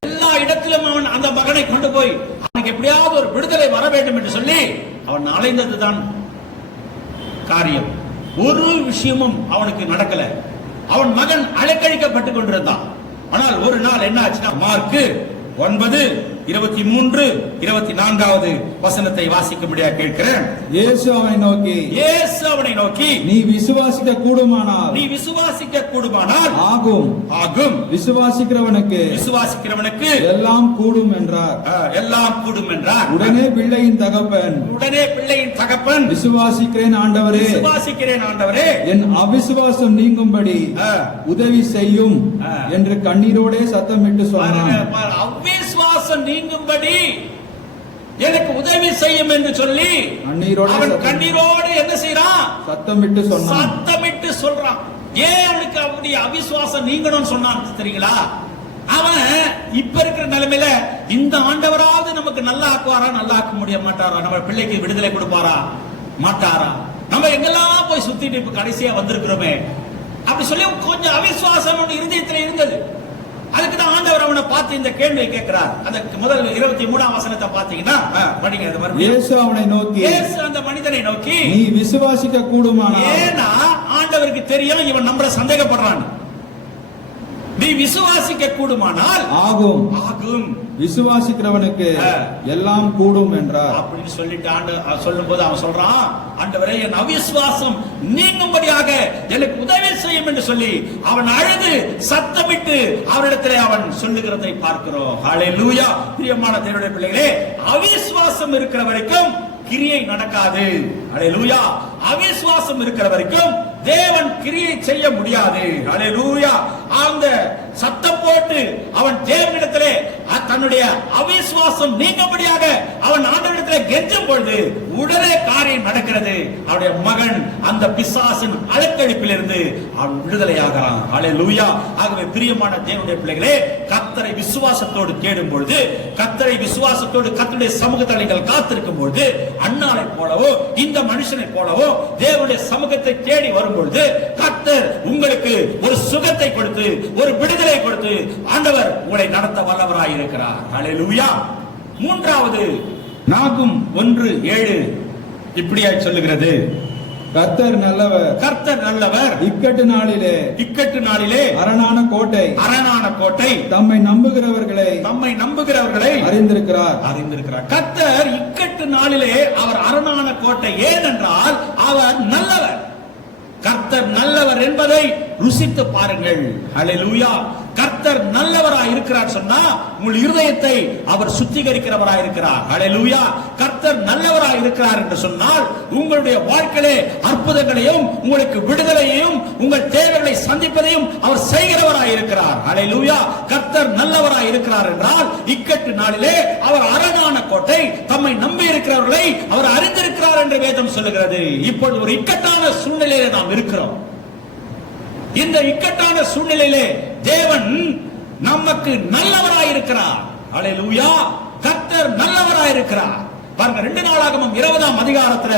எல்லா இடத்திலும் அவன் அந்த மகனை கொண்டு போய் அவனுக்கு எப்படியாவது ஒரு விடுதலை வர வேண்டும் என்று சொல்லி அவன் அலைந்ததுதான் காரியம். ஒரு விஷயமும் அவனுக்கு நடக்கல. அவன் மகன் அலக்கழிக்கப்பட்டுக் கொண்டிருந்தான். ஆனால் ஒரு நாள் என்ன ஆச்சுன்னா, மார்க்கு 9:23-24 வசனத்தை வாசிக்கும்படியாக கேட்கிறேன். இயேசு அவனை நோக்கி நீ விசுவாசிக்க கூடுமானால் ஆகும் விசுவாசிக்கிறவனுக்கு எல்லாம் கூடும் என்றார். உடனே பிள்ளையின் தகப்பன் விசுவாசிக்கிறேன் ஆண்டவரே, என் அவிசுவாசம் நீங்கும்படி உதவி செய்யும் என்று கண்ணீரோடே சத்தமிட்டு சொன்னான். அவிசுவாசம் நீங்கும்படி எனக்கு உதவி செய்யும் என்று சொல்லி அவன் கண்ணீரோடு என்ன செய்யறான்? சத்தமிட்டு சொல்றான். ஏன் அவனுக்கு அவனுடைய அவிசுவாசம் நீங்கணும்னு சொன்னான் தெரியுங்களா? அவன் இப்ப இருக்கிற நிலைமையில இந்த ஆண்டவராவது நமக்கு நல்லா ஆக்குவாரா, நல்லா ஆக்க முடிய மாட்டாரா, நம்ம பிள்ளைக்கு விடுதலை கொடுப்பாரா, மாட்டாரா? நம்ம எங்கெல்லாம் போய் சுத்திட்டு இப்ப கடைசியா வந்திருக்கிறோமே அப்படி சொல்லி கொஞ்சம் அவிசுவாசம் இருதயத்துல இருந்தது. அதுக்கு தான் ஆண்டவர் அவனை பார்த்து இந்த கேள்வியை கேட்கிறார். அந்த முதல் 23ஆம் வசனத்தை பாத்தீங்கன்னா படிங்க. அது மறுபடியும் இயேசு அவனை நோக்கி, இயேசு அந்த மனிதனை நோக்கி, நீ விசுவாசிக்க கூடுமானால். ஏன்னா ஆண்டவருக்கு தெரியும் இவன் நம்மள சந்தேகப்படுறான். நீ விசுவாசிக்க கூடுமானால் ஆகும், ஆகும், விசுவாசிக்கிறவனுக்கு எல்லாம் கூடும் என்றார். அப்படின்னு சொல்லிட்டு ஆண்டவர் சொல்லும் போது அவன் சொல்றான், ஆண்டவரே என் அவிசுவாசம் நீங்கும்படியாக எனக்கு உதவி செய்யும் என்று சொல்லி அவன் அழுது சத்தமிட்டு அவரிடத்திலே அவன் சொல்லுகிறதை பார்க்கிறோம். ஹல்லேலூயா. பிரியமான தேவனுடைய பிள்ளைகளே, அவிசுவாசம் இருக்கிற வரைக்கும் கிரியை நடக்காது. ஹல்லேலூயா. அவிசுவாசம் இருக்கிற வரைக்கும் தேவன் கிரியை செய்ய முடியாது. ஹல்லேலூயா. அந்த சத்தம் போட்டு அவன் தேவனிடத்திலே தன்னுடைய அவிசுவாசம் நீங்கும்படியாக அவன் ஆண்டவரிடத்திலே கெஞ்சும் பொழுது உடனே காரியம் நடக்கிறது. அவருடைய மகன் அந்த பிசாசின் அலக்கழிப்பிலிருந்து அவன் விடுதலையாகிறான். ஹல்லேலூயா. ஆகவே பிரியமான தேவனுடைய பிள்ளைகளே, கர்த்தரை விசுவாசத்தோடு தேடும் பொழுது, கர்த்தரை விசுவாசத்தோடு கர்த்தருடைய சமூகத்தில் நீங்கள் காத்திருக்கும் பொழுது, அன்னாளை போலவோ இந்த மனுஷனை போலவோ தேவனுடைய சமூகத்தை தேடி வரும் பொழுது கர்த்தர் உங்களுக்கு ஒரு சுகத்தை கொடுத்து ஒரு விடுதலை கொடுத்து ஆண்டவர் உங்களை நடத்த வல்லவராய் இருக்கிறார். ஹல்லேலூயா. மூன்றாவது நாகும் 1:7 இப்படியாய் சொல்லுகிறது, கர்த்தர் நல்லவர், கர்த்தர் நல்லவர், இக்கட்டு நாளிலே அரணான கோட்டை தம்மை நம்புகிறவர்களை அறிந்திருக்கிறார். கர்த்தர் இக்கட்டு நாளிலே அவர் அரணான கோட்டை. ஏனென்றால் அவர் நல்லவர். கர்த்தர் நல்லவர் என்பதை ருசித்து பாருங்கள். ஹல்லேலூயா. கர்த்தர் நல்லவராய் இருக்கிறார் சொன்னா உங்கள் இருதயத்தை அவர் சுத்திகரிக்கிறவராய் இருக்கிறார். ஹல்லேலூயா. கர்த்தர் நல்லவராய் இருக்கிறார் என்று சொன்னால் உங்களுடைய வாழ்க்கையிலே அற்புதங்களையும் உங்களுக்கு விடுதலையையும் உங்கள் தேவைகளை சந்திப்பதையும் அவர் செய்கிறவராய் இருக்கிறார். ஹல்லேலூயா. கர்த்தர் நல்லவராய் இருக்கிறார் என்றால் இக்கட்டு நாளிலே அவர் அரணான கோட்டை, தம்மை நம்பி இருக்கிறவர்களை அவர் அறிந்திருக்கிறார் என்று வேதம் சொல்லுகிறது. இப்பொழுது ஒரு இக்கட்டான சூழ்நிலையிலே நாம் இருக்கிறோம். இந்த இக்கட்டான சூழ்நிலையிலே தேவன் நமக்கு நல்லவராயிருக்கிறார். ஹல்லேலூயா. கர்த்தர் நல்லவராயிருக்கிறார். பாருங்க, 2 நாளாகமம் 20ஆம் அதிகாரத்துல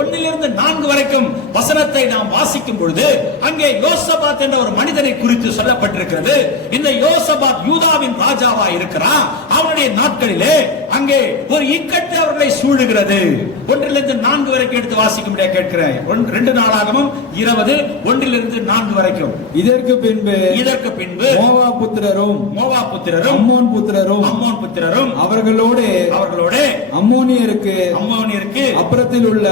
1 - 4 வரைக்கும் வசனத்தை நாம் வாசிக்கும் பொழுது அங்கே யோசபாத் என்ற ஒரு மனிதனை குறித்து சொல்லப்பட்டிருக்கிறது. இந்த யோசபாத் யூதாவின் ராஜாவா இருக்கிறான். அவனுடைய நாட்களிலே அங்கே ஒரு இக்கட்டு அவர்களை சூழுகிறது. 1 - 4 வரைக்கும் எடுத்து வாசிக்க முடியாது கேட்கிறேன். 2 நாளாகமம் 20 1 - 4 வரைக்கும். இதற்கு பின்பு மோவாப் புத்திரரும் அம்மோன் புத்திரரும் அவர்களோடு அம்மோனியருக்கு அப்புறத்தில் உள்ள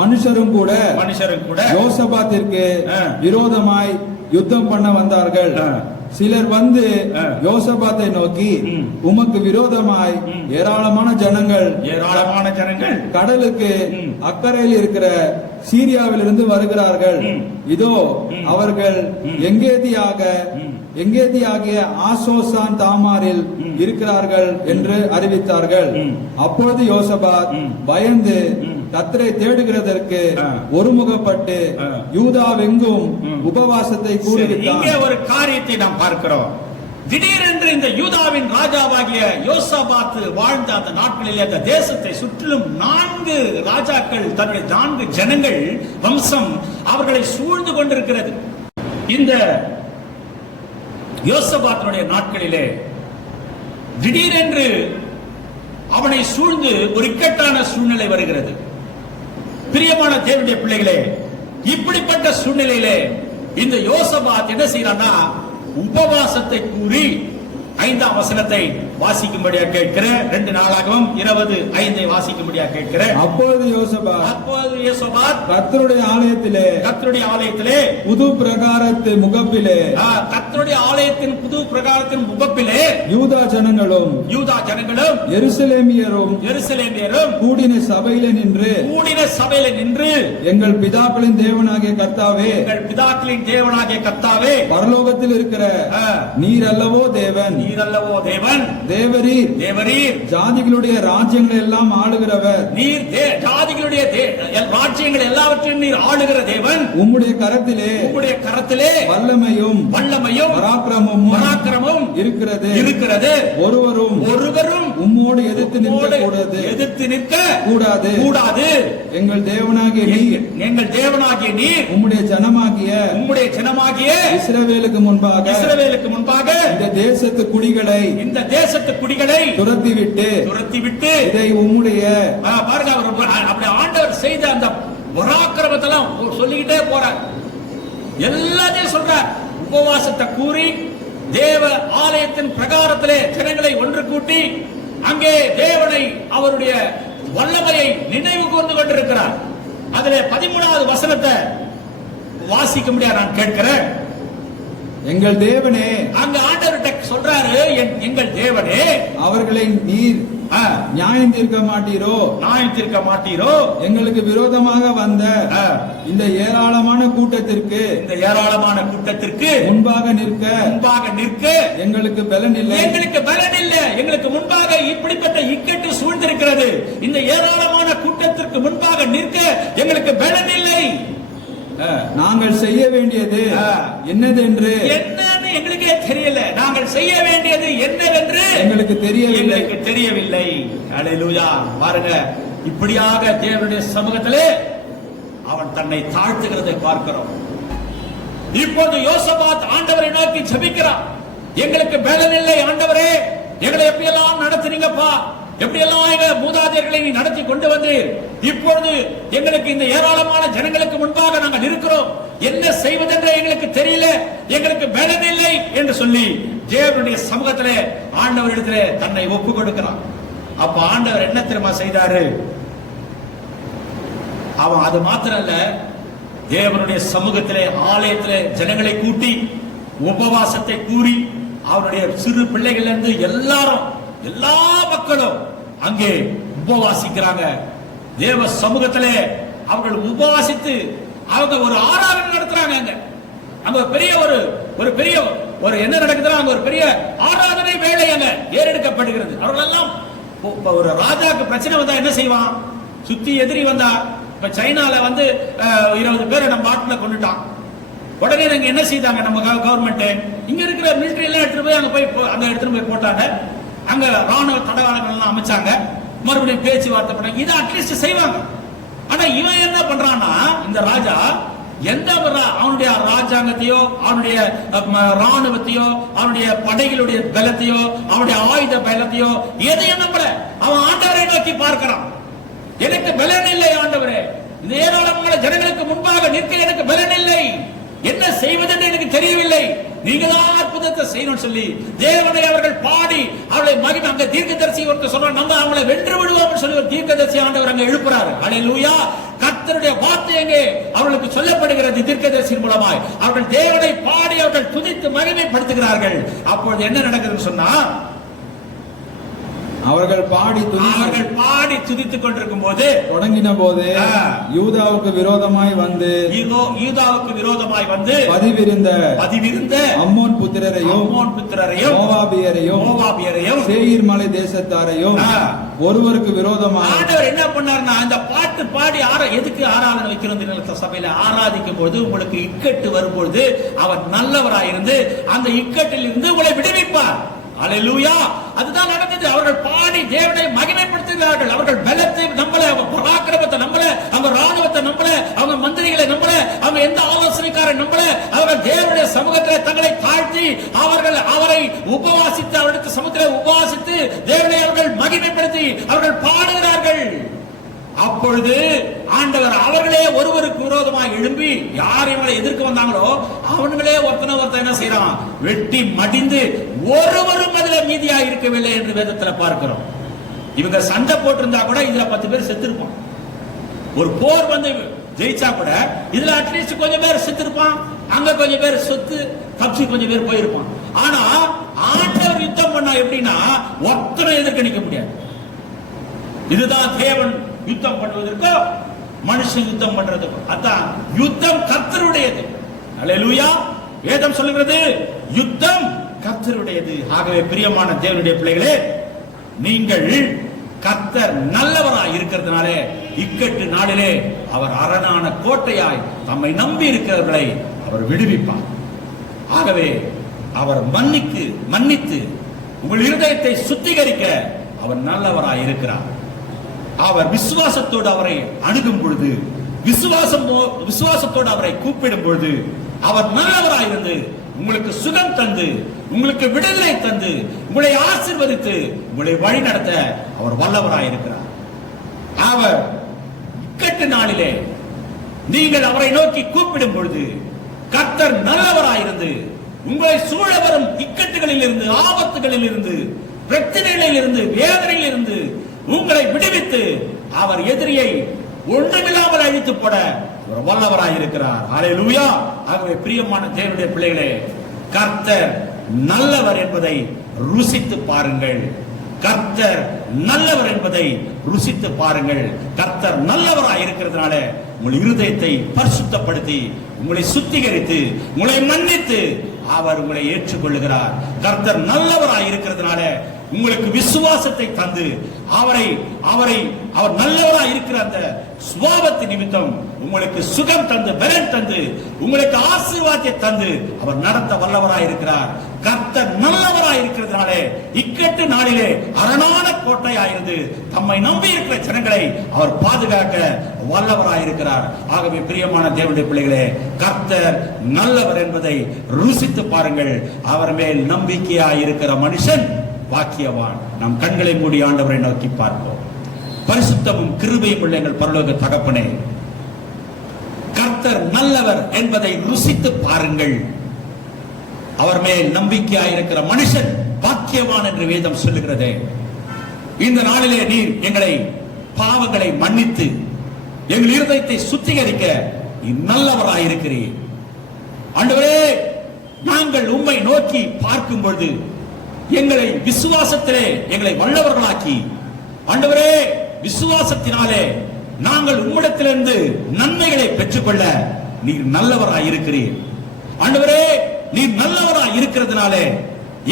மனுஷரும் கூட யோசபாத்திற்கு விரோதமாய் யுத்தம் பண்ண வந்தார்கள். சிலர் வந்து யோசபாத்தை நோக்கி, உமக்கு விரோதமாய் ஏராளமான ஜனங்கள் கடலுக்கு அக்கறையில் இருக்கிற சீரியாவிலிருந்து வருகிறார்கள். இதோ அவர்கள் எங்கேதியாகிய ஆசோசான் தாமாரில் இருக்கிறார்கள் என்று அறிவித்தார்கள். அப்பொழுது யோசபாத் பயந்து கர்த்தரை தேடுகிறதற்கு ஒருமுகப்பட்டு யூதாவெங்கும் உபவாசத்தை கூறிவிட்டான். இங்கே ஒரு காரியத்தை நாம் பார்க்கிறோம். திடீரென்று இந்த யூதாவின் ராஜாவாகிய யோசபாத் வாழ்ந்த அந்த நாட்களிலே அந்த தேசத்தை சுற்றிலும் 4 ராஜாக்கள், தன்னுடைய 4 ஜனங்கள் வம்சம் அவர்களை சூழ்ந்து கொண்டிருக்கிறது. இந்த யோசபாத்தினுடைய நாட்களிலே திடீரென்று அவனை சூழ்ந்து ஒரு இக்கட்டான சூழ்நிலை வருகிறது. பிரியமான தேவனுடைய பிள்ளைகளே, இப்படிப்பட்ட சூழ்நிலையிலே இந்த யோசபாத் என்ன செய்யறான்னா உபவாசத்தை கூறி 5ஆம் வசனத்தை வாசிக்கும்படியா கேட்கிறேன். 2 நாளாகவும் 20:5 வாசிக்கும்படியா கேட்கிறேன். அப்பொழுது யோசபாத் கர்த்தருடைய ஆலயத்திலே புது பிரகாரத்தின் முகப்பிலே யூதா ஜனங்களும் எருசலேமியரும் கூடின சபையிலே நின்று எங்கள் பிதாக்களின் தேவனாகிய கர்த்தாவே பரலோகத்தில் இருக்கிற நீர் அல்லவோ தேவன் தேவரீர் ஜாதிகளுடைய ராஜ்யங்களை எல்லாம் ஆளுகிறவர். நீர் ஜாதிகளுடைய ராஜ்யங்கள் எல்லாவற்றையும் நீர் ஆளுகிற தேவன். உம்முடைய கரத்திலே வல்லமையும் பராக்கிரமும் இருக்கிறது. ஒருவரும் உம்மோடு எதிர்த்து நிற்க கூடாது, எதிர்த்து நிற்க கூடாது கூடாது. எங்கள் தேவனாகிய நீர், எங்கள் தேவனாகிய நீர் உம்முடைய ஜனமாகிய இஸ்ரவேலுக்கு முன்பாக இந்த தேசத்து குடிகளை துரத்திவிட்டு இதை உம்முடைய பாருங்க, அப்படி ஆண்டவர் செய்த அந்த பராக்கிரமத்தெல்லாம் சொல்லிக்கிட்டே போறார், எல்லாத்தையும் சொல்றார். உபவாசத்தை கூறி தேவ ஆலயத்தின் பிரகாரத்திலே ஜனங்களை ஒன்று கூட்டி அங்கே தேவனை அவருடைய வல்லமையை நினைவு கூர்ந்து கொண்டிருக்கிறார். அதிலே 13வது வசனத்தை வாசிக்க முடியாது, நான் கேட்கிறேன். எங்கள் தேவனே, அங்க ஆண்டவர்கிட்ட சொல்றாரு, எங்கள் தேவனே, அவர்களை நீர் நியாயம் தீர்க்க மாட்டீரோ, எங்களுக்கு விரோதமாக வந்த இந்த ஏராளமான கூட்டத்திற்கு முன்பாக நிற்க எங்களுக்கு பலன் இல்லை, எங்களுக்கு முன்பாக இப்படிப்பட்ட இக்கட்டு சூழ்ந்திருக்கிறது. இந்த ஏராளமான கூட்டத்திற்கு முன்பாக நிற்க எங்களுக்கு பலன் இல்லை. நாங்கள் செய்ய வேண்டியது என்னன்னு எங்களுக்கே தெரியல. நாங்கள் செய்ய வேண்டியது என்னவென்று எங்களுக்கு தெரியவில்லை. அல்லேலூயா. பாருங்க, இப்படியாக தேவனுடைய சமூகத்திலே அவன் தன்னை தாழ்த்துகிறதை பார்க்கிறோம். இப்போது யோசபாத் ஆண்டவரை நோக்கி ஜெபிக்கிறான். எங்களுக்கு பலன் இல்லை ஆண்டவரே, எங்களை எப்படியெல்லாம் நடத்துறீங்கப்பா, எப்படியெல்லாம் எங்க மூதாதையர்களை நீ நடத்தி கொண்டு வந்தீர். இப்பொழுது எங்களுக்கு இந்த ஏராளமான ஜனங்களுக்கு முன்பாக நாங்கள் இருக்கிறோம், என்ன செய்வதென்று எங்களுக்கு தெரியல, எங்களுக்கு பலன் இல்லை என்று சொல்லி தேவனுடைய சமூகத்திலே ஆண்டவரிடத்திலே தன்னை ஒப்பு கொடுக்கிறான். அப்ப ஆண்டவர் என்ன தெரியுமா செய்தாரு? அவன் அது மாத்திரம் இல்ல, தேவனுடைய சமூகத்திலே ஆலயத்திலே ஜனங்களை கூட்டி உபவாசத்தை கூறி அவருடைய சிறு பிள்ளைகள் இருந்து எல்லா மக்களும் அங்கே உபவாசிக்கிறாங்க. தேவ சமூகத்திலே அவர்கள் உபவாசித்து அவங்க ஒரு ஆராதனை நடத்துறாங்க. அங்க பெரிய ஒரு என்ன நடக்குதுன்னா, அங்க ஒரு பெரிய ஆராதனை வேலை அங்க ஏறெடுக்கப்படுகிறது. அவர்கள் எல்லாம் ஒரு ராஜாக்கு பிரச்சனை வந்தா என்ன செய்வான்? சுத்தி எதிரி வந்தா, இப்ப சைனால 20 பேரை நம்ம நாட்டுல கொண்டுட்டான். உடனே நாங்க என்ன செய்தாங்க, நம்ம கவர்மெண்ட் இங்க இருக்கிற மிலிட்டரி எல்லாம் எடுத்துட்டு போய் அங்க எடுத்துட்டு போய் போட்டாங்க. அங்க ராணுவ தடவாளங்கள் எல்லாம் அமைச்சாங்க, மறுபடியும் பேச்சுவார்த்தை பண்ணாங்க. இதை அட்லீஸ்ட் செய்வாங்க. ஆனா இவன் என்ன பண்றான்னா, இந்த ராஜா எந்த அவனுடைய ராஜாங்கத்தையோ அவனுடைய ராணுவத்தையோ அவனுடைய படைகளுடைய பலத்தையோ அவனுடைய ஆயுத பலத்தையோ எதையும் நம்பல. அவன் ஆண்டவரை நோக்கி பார்க்கிறான். எனக்கு பலன் இல்லை ஆண்டவரே, இந்த ஏராளமான ஜனங்களுக்கு முன்பாக நிற்க எனக்கு பலன் இல்லை, என்ன செய்வதென்று எனக்கு தெரியவில்லை, நீங்க தான் அற்புதத்தை செய்யணும்னு சொல்லி தேவனை அவர்கள் பாடி அவளை மகிமை. அங்க தீர்க்கதரிசி ஒருத்தர் சொல்றாங்க, நம்ம அவங்களை வென்று விடுவோம் சொல்லி ஒரு தீர்க்கதரிசி ஆண்டவர் அங்க எழுப்புறாரு. அல்லேலூயா. கர்த்தருடைய வார்த்தை அங்கே அவர்களுக்கு சொல்லப்படுகிறது. தீர்க்கதரிசியின் மூலமாய் அவர்கள் தேவனை பாடி அவர்கள் துதித்து மகிமைப்படுத்துகிறார்கள். அப்பொழுது என்ன நடக்குதுன்னு சொன்னா, அவர்கள் பாடி துதித்துக் கொண்டிருக்கும் போது தொடங்கின போது யூதாவுக்கு விரோதமாய் வந்து பதிவிருந்த அம்மோன் புத்திரரையும் மோவாபியரையும் சேயீர் மலை தேசத்தாரையும் ஒருவருக்கு விரோதமாக ஆண்டவர் என்ன பண்ணார்னா, இந்த பாட்டு பாடி எதுக்கு ஆராதனை வைக்கிறது? சபையில ஆராதிக்கும் போது உங்களுக்கு இக்கட்டு வரும்பொழுது அவர் நல்லவராயிருந்து அந்த இக்கட்டில் இருந்து உங்களை விடுவிப்பார். அல்லேலூயா. அதுதான் நடந்தது. அவர்கள் பாடி தேவனை மகிமைப்படுத்துகிறார்கள். அவர்கள் பலத்தை நம்பல, அவங்க பராக்கிரமத்தை நம்பல, அவங்க ராணுவத்தை நம்பல, அவங்க மந்திரிகளை நம்பல, அவங்க எந்த ஆலோசனைக்காரன் நம்பல. அவர்கள் தேவனுடைய சமூகத்தில் தங்களை தாழ்த்தி அவரை உபவாசித்து அவருடைய சமூகத்தில் உபவாசித்து தேவனை அவர்கள் மகிமைப்படுத்தி அவர்கள் பாடுகிறார்கள். அப்பொழுது ஆண்டவர் அவர்களே ஒருவருக்கு விரோதமாக எழும்பி யார் இவங்களை எதிர்க்க வந்தாங்களோ அவங்களே ஒருத்தன் என்ன செய்யறான், வெட்டி மடிந்து ஒருவரும் அதுல மீதியா இருக்கவில்லை என்று வேதத்துல பார்க்கிறோம். இவங்க சண்டை போட்டிருந்தா கூட இதுல 10 பேர் செத்துருப்பான். ஒரு போர் ஜெயிச்சா கூட இதுல அட்லீஸ்ட் கொஞ்சம் பேர் செத்துருப்பான், அங்க கொஞ்சம் பேர் சொத்து தப்பிச்சு கொஞ்சம் பேர் போயிருப்பான். ஆனா ஆண்டவர் யுத்தம் பண்ணா எப்படின்னா ஒருத்தனை எதிர்க்க நிக்க முடியாது. இதுதான் தேவன் யுத்தம் பண்ணுவதற்கோ மனுஷன் யுத்தம் பண்றதுக்கோ. அதான் யுத்தம் கர்த்தருடையது. அல்லேலூயா. வேதம் சொல்லுகிறது யுத்தம் கர்த்தருடையது. ஆகவே பிரியமான தேவனுடைய பிள்ளைகளே, நீங்கள் கர்த்தர் நல்லவராய் இருக்கிறதுனாலே இக்கட்டு நாளிலே அவர் அரணான கோட்டையாய் தம்மை நம்பி இருக்கிறவர்களை அவர் விடுவிப்பார். ஆகவே அவர் மன்னித்து உங்கள் இருதயத்தை சுத்திகரிக்க அவர் நல்லவராய் இருக்கிறார். அவர் விசுவாசத்தோடு அவரை அணுகும் பொழுது, விசுவாசத்தோடு அவரை கூப்பிடும் பொழுது அவர் நல்லவராய் இருந்து உங்களுக்கு சுகம் தந்து, உங்களுக்கு விடுதலை தந்து, உங்களை ஆசீர்வதித்து உங்களை வழி நடத்த அவர் வல்லவராய் இருக்கிறார். அவர் இக்கட்டு நாளிலே நீங்கள் அவரை நோக்கி கூப்பிடும் பொழுது கர்த்தர் நல்லவராயிருந்து உங்களை சூழ வரும் இக்கட்டுகளில் இருந்து, ஆபத்துகளில் இருந்து, பிரச்சனைகளில் இருந்து, வேதனையில் இருந்து உங்களை விடுவித்து அவர் எதிரியை ஒன்றுமில்லாமல் அழித்து போட ஒரு வல்லவராய் இருக்கிறார். ஹல்லேலூயா. ஆகவே பிரியமான தேவனுடைய பிள்ளைகளே, கர்த்தர் நல்லவர் என்பதை ருசித்து பாருங்கள். கர்த்தர் நல்லவர் என்பதை ருசித்து பாருங்கள். கர்த்தர் நல்லவராய் இருக்கிறதுனால உங்கள் இருதயத்தை பரிசுத்தப்படுத்தி, உங்களை சுத்திகரித்து, உங்களை மன்னித்து அவர் உங்களை ஏற்றுக்கொள்ளுகிறார். கர்த்தர் நல்லவராய் இருக்கிறதுனால உங்களுக்கு விசுவாசத்தை தந்து, அவர் நல்லவராய் இருக்கிற அந்த சுபாவத்தின் நிமித்தம் உங்களுக்கு சுகம் தந்து, பலன் தந்து, உங்களுக்கு ஆசீர்வாதத்தை தந்து அவர் நடத்த வல்லவராய் இருக்கிறார். கர்த்தர் நல்லவராய் இருக்கிறதுனால இக்கட்டு நாளிலே அரணான கோட்டையாயிருந்து தம்மை நம்பி இருக்கிற ஜனங்களை அவர் பாதுகாக்க வல்லவராய் இருக்கிறார். ஆகவே பிரியமான தேவனுடைய பிள்ளைகளே, கர்த்தர் நல்லவர் என்பதை ருசித்து பாருங்கள். அவர் மேல் நம்பிக்கையாய் இருக்கிற மனுஷன் பாக்கியவான். நம் கண்களை மூடி ஆண்டவரை நோக்கி பார்ப்போம். பரிசுத்தமும் கிருபையும் உள்ள எங்கள் பரலோக தகப்பனே, கர்த்தர் நல்லவர் என்பதை ருசித்து பாருங்கள். அவர் மேல் நம்பிக்கையாயிருக்கிற மனுஷன் பாக்கியவான் என்று வேதம் சொல்லுகிறதே. இந்த நாளிலே நீர் எங்களை பாவங்களை மன்னித்து எங்கள் இருதயத்தை சுத்திகரிக்க நல்லவராயிருக்கிறீர். ஆண்டவரே, நாங்கள் உம்மை நோக்கி பார்க்கும் பொழுது எங்களை விசுவாசத்திலே எங்களை வல்லவர்களாக்கி, ஆண்டவரே விசுவாசத்தினாலே நாங்கள் உம்மிடத்திலிருந்து நன்மைகளை பெற்றுக்கொள்ள நீர் நல்லவராய் இருக்கிறீர். ஆண்டவரே, நீர் நல்லவராய் இருக்கிறதுனாலே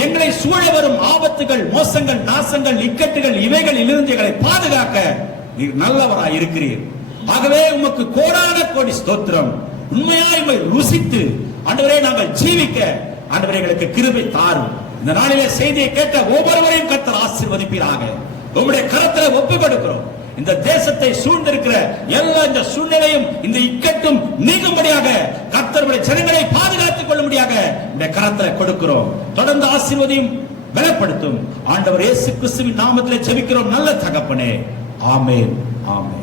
எங்களை சூழ வரும் ஆபத்துகள், மோசங்கள், நாசங்கள், இக்கட்டுகள் இவைகளில் இருந்து எங்களை பாதுகாக்க நீர் நல்லவராய் இருக்கிறீர். ஆகவே உமக்கு கோடான கோடி ஸ்தோத்திரம். உண்மையாய் ருசித்து ஆண்டவரே நாங்கள் ஜீவிக்க ஆண்டவரே எங்களுக்கு கிருபை தாரும். இந்த நாளிலே செய்தியை கேட்ட ஒவ்வொருவரையும் கர்த்தர் ஆசீர்வதிப்பீராக. உம்முடைய கரத்தில் ஒப்புக் கொடுக்கிறோம். இந்த தேசத்தை சூழ்ந்திருக்கிற எல்லா இந்த சூழ்நிலையும், இந்த இக்கட்டும் நீங்கும்படியாக கர்த்தருடைய ஜனங்களை பாதுகாத்துக் கொள்ளும்படியாக இந்த கரத்தில் கொடுக்கிறோம். தொடர்ந்து ஆசீர்வதியும், பலப்படுத்தும். ஆண்டவர் இயேசு கிறிஸ்துவின் நாமத்திலே ஜெபிக்கிறோம் நல்ல தகப்பனே. ஆமென், ஆமென்.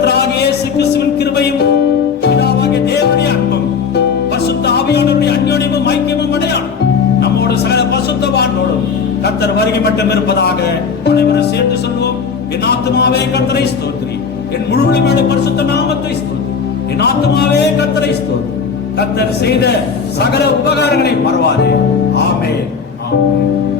கர்த்தராகிய இயேசு கிறிஸ்துவின் கிருபையும் பிதாவாகிய தேவனுடைய அன்பும் பரிசுத்த ஆவியானவருடைய அந்யோன்யமும் ஐக்கியமும் அடையாளம் நம்மோடு சகல பரிசுத்தவான்களோடும் கர்த்தர் வருகை மட்டும் இருப்பதாக அனைவரும் சேர்ந்து சொல்வோம். என் ஆத்துமாவே கர்த்தரை ஸ்தோத்திரி, என் முழு உளமோடு பரிசுத்த நாமத்தை ஸ்தோத்திரி. என் ஆத்துமாவே கர்த்தரை ஸ்தோத்திரி, கர்த்தர் செய்த சகல உபகாரங்களை மறவாதே. ஆமென். ஆமென்.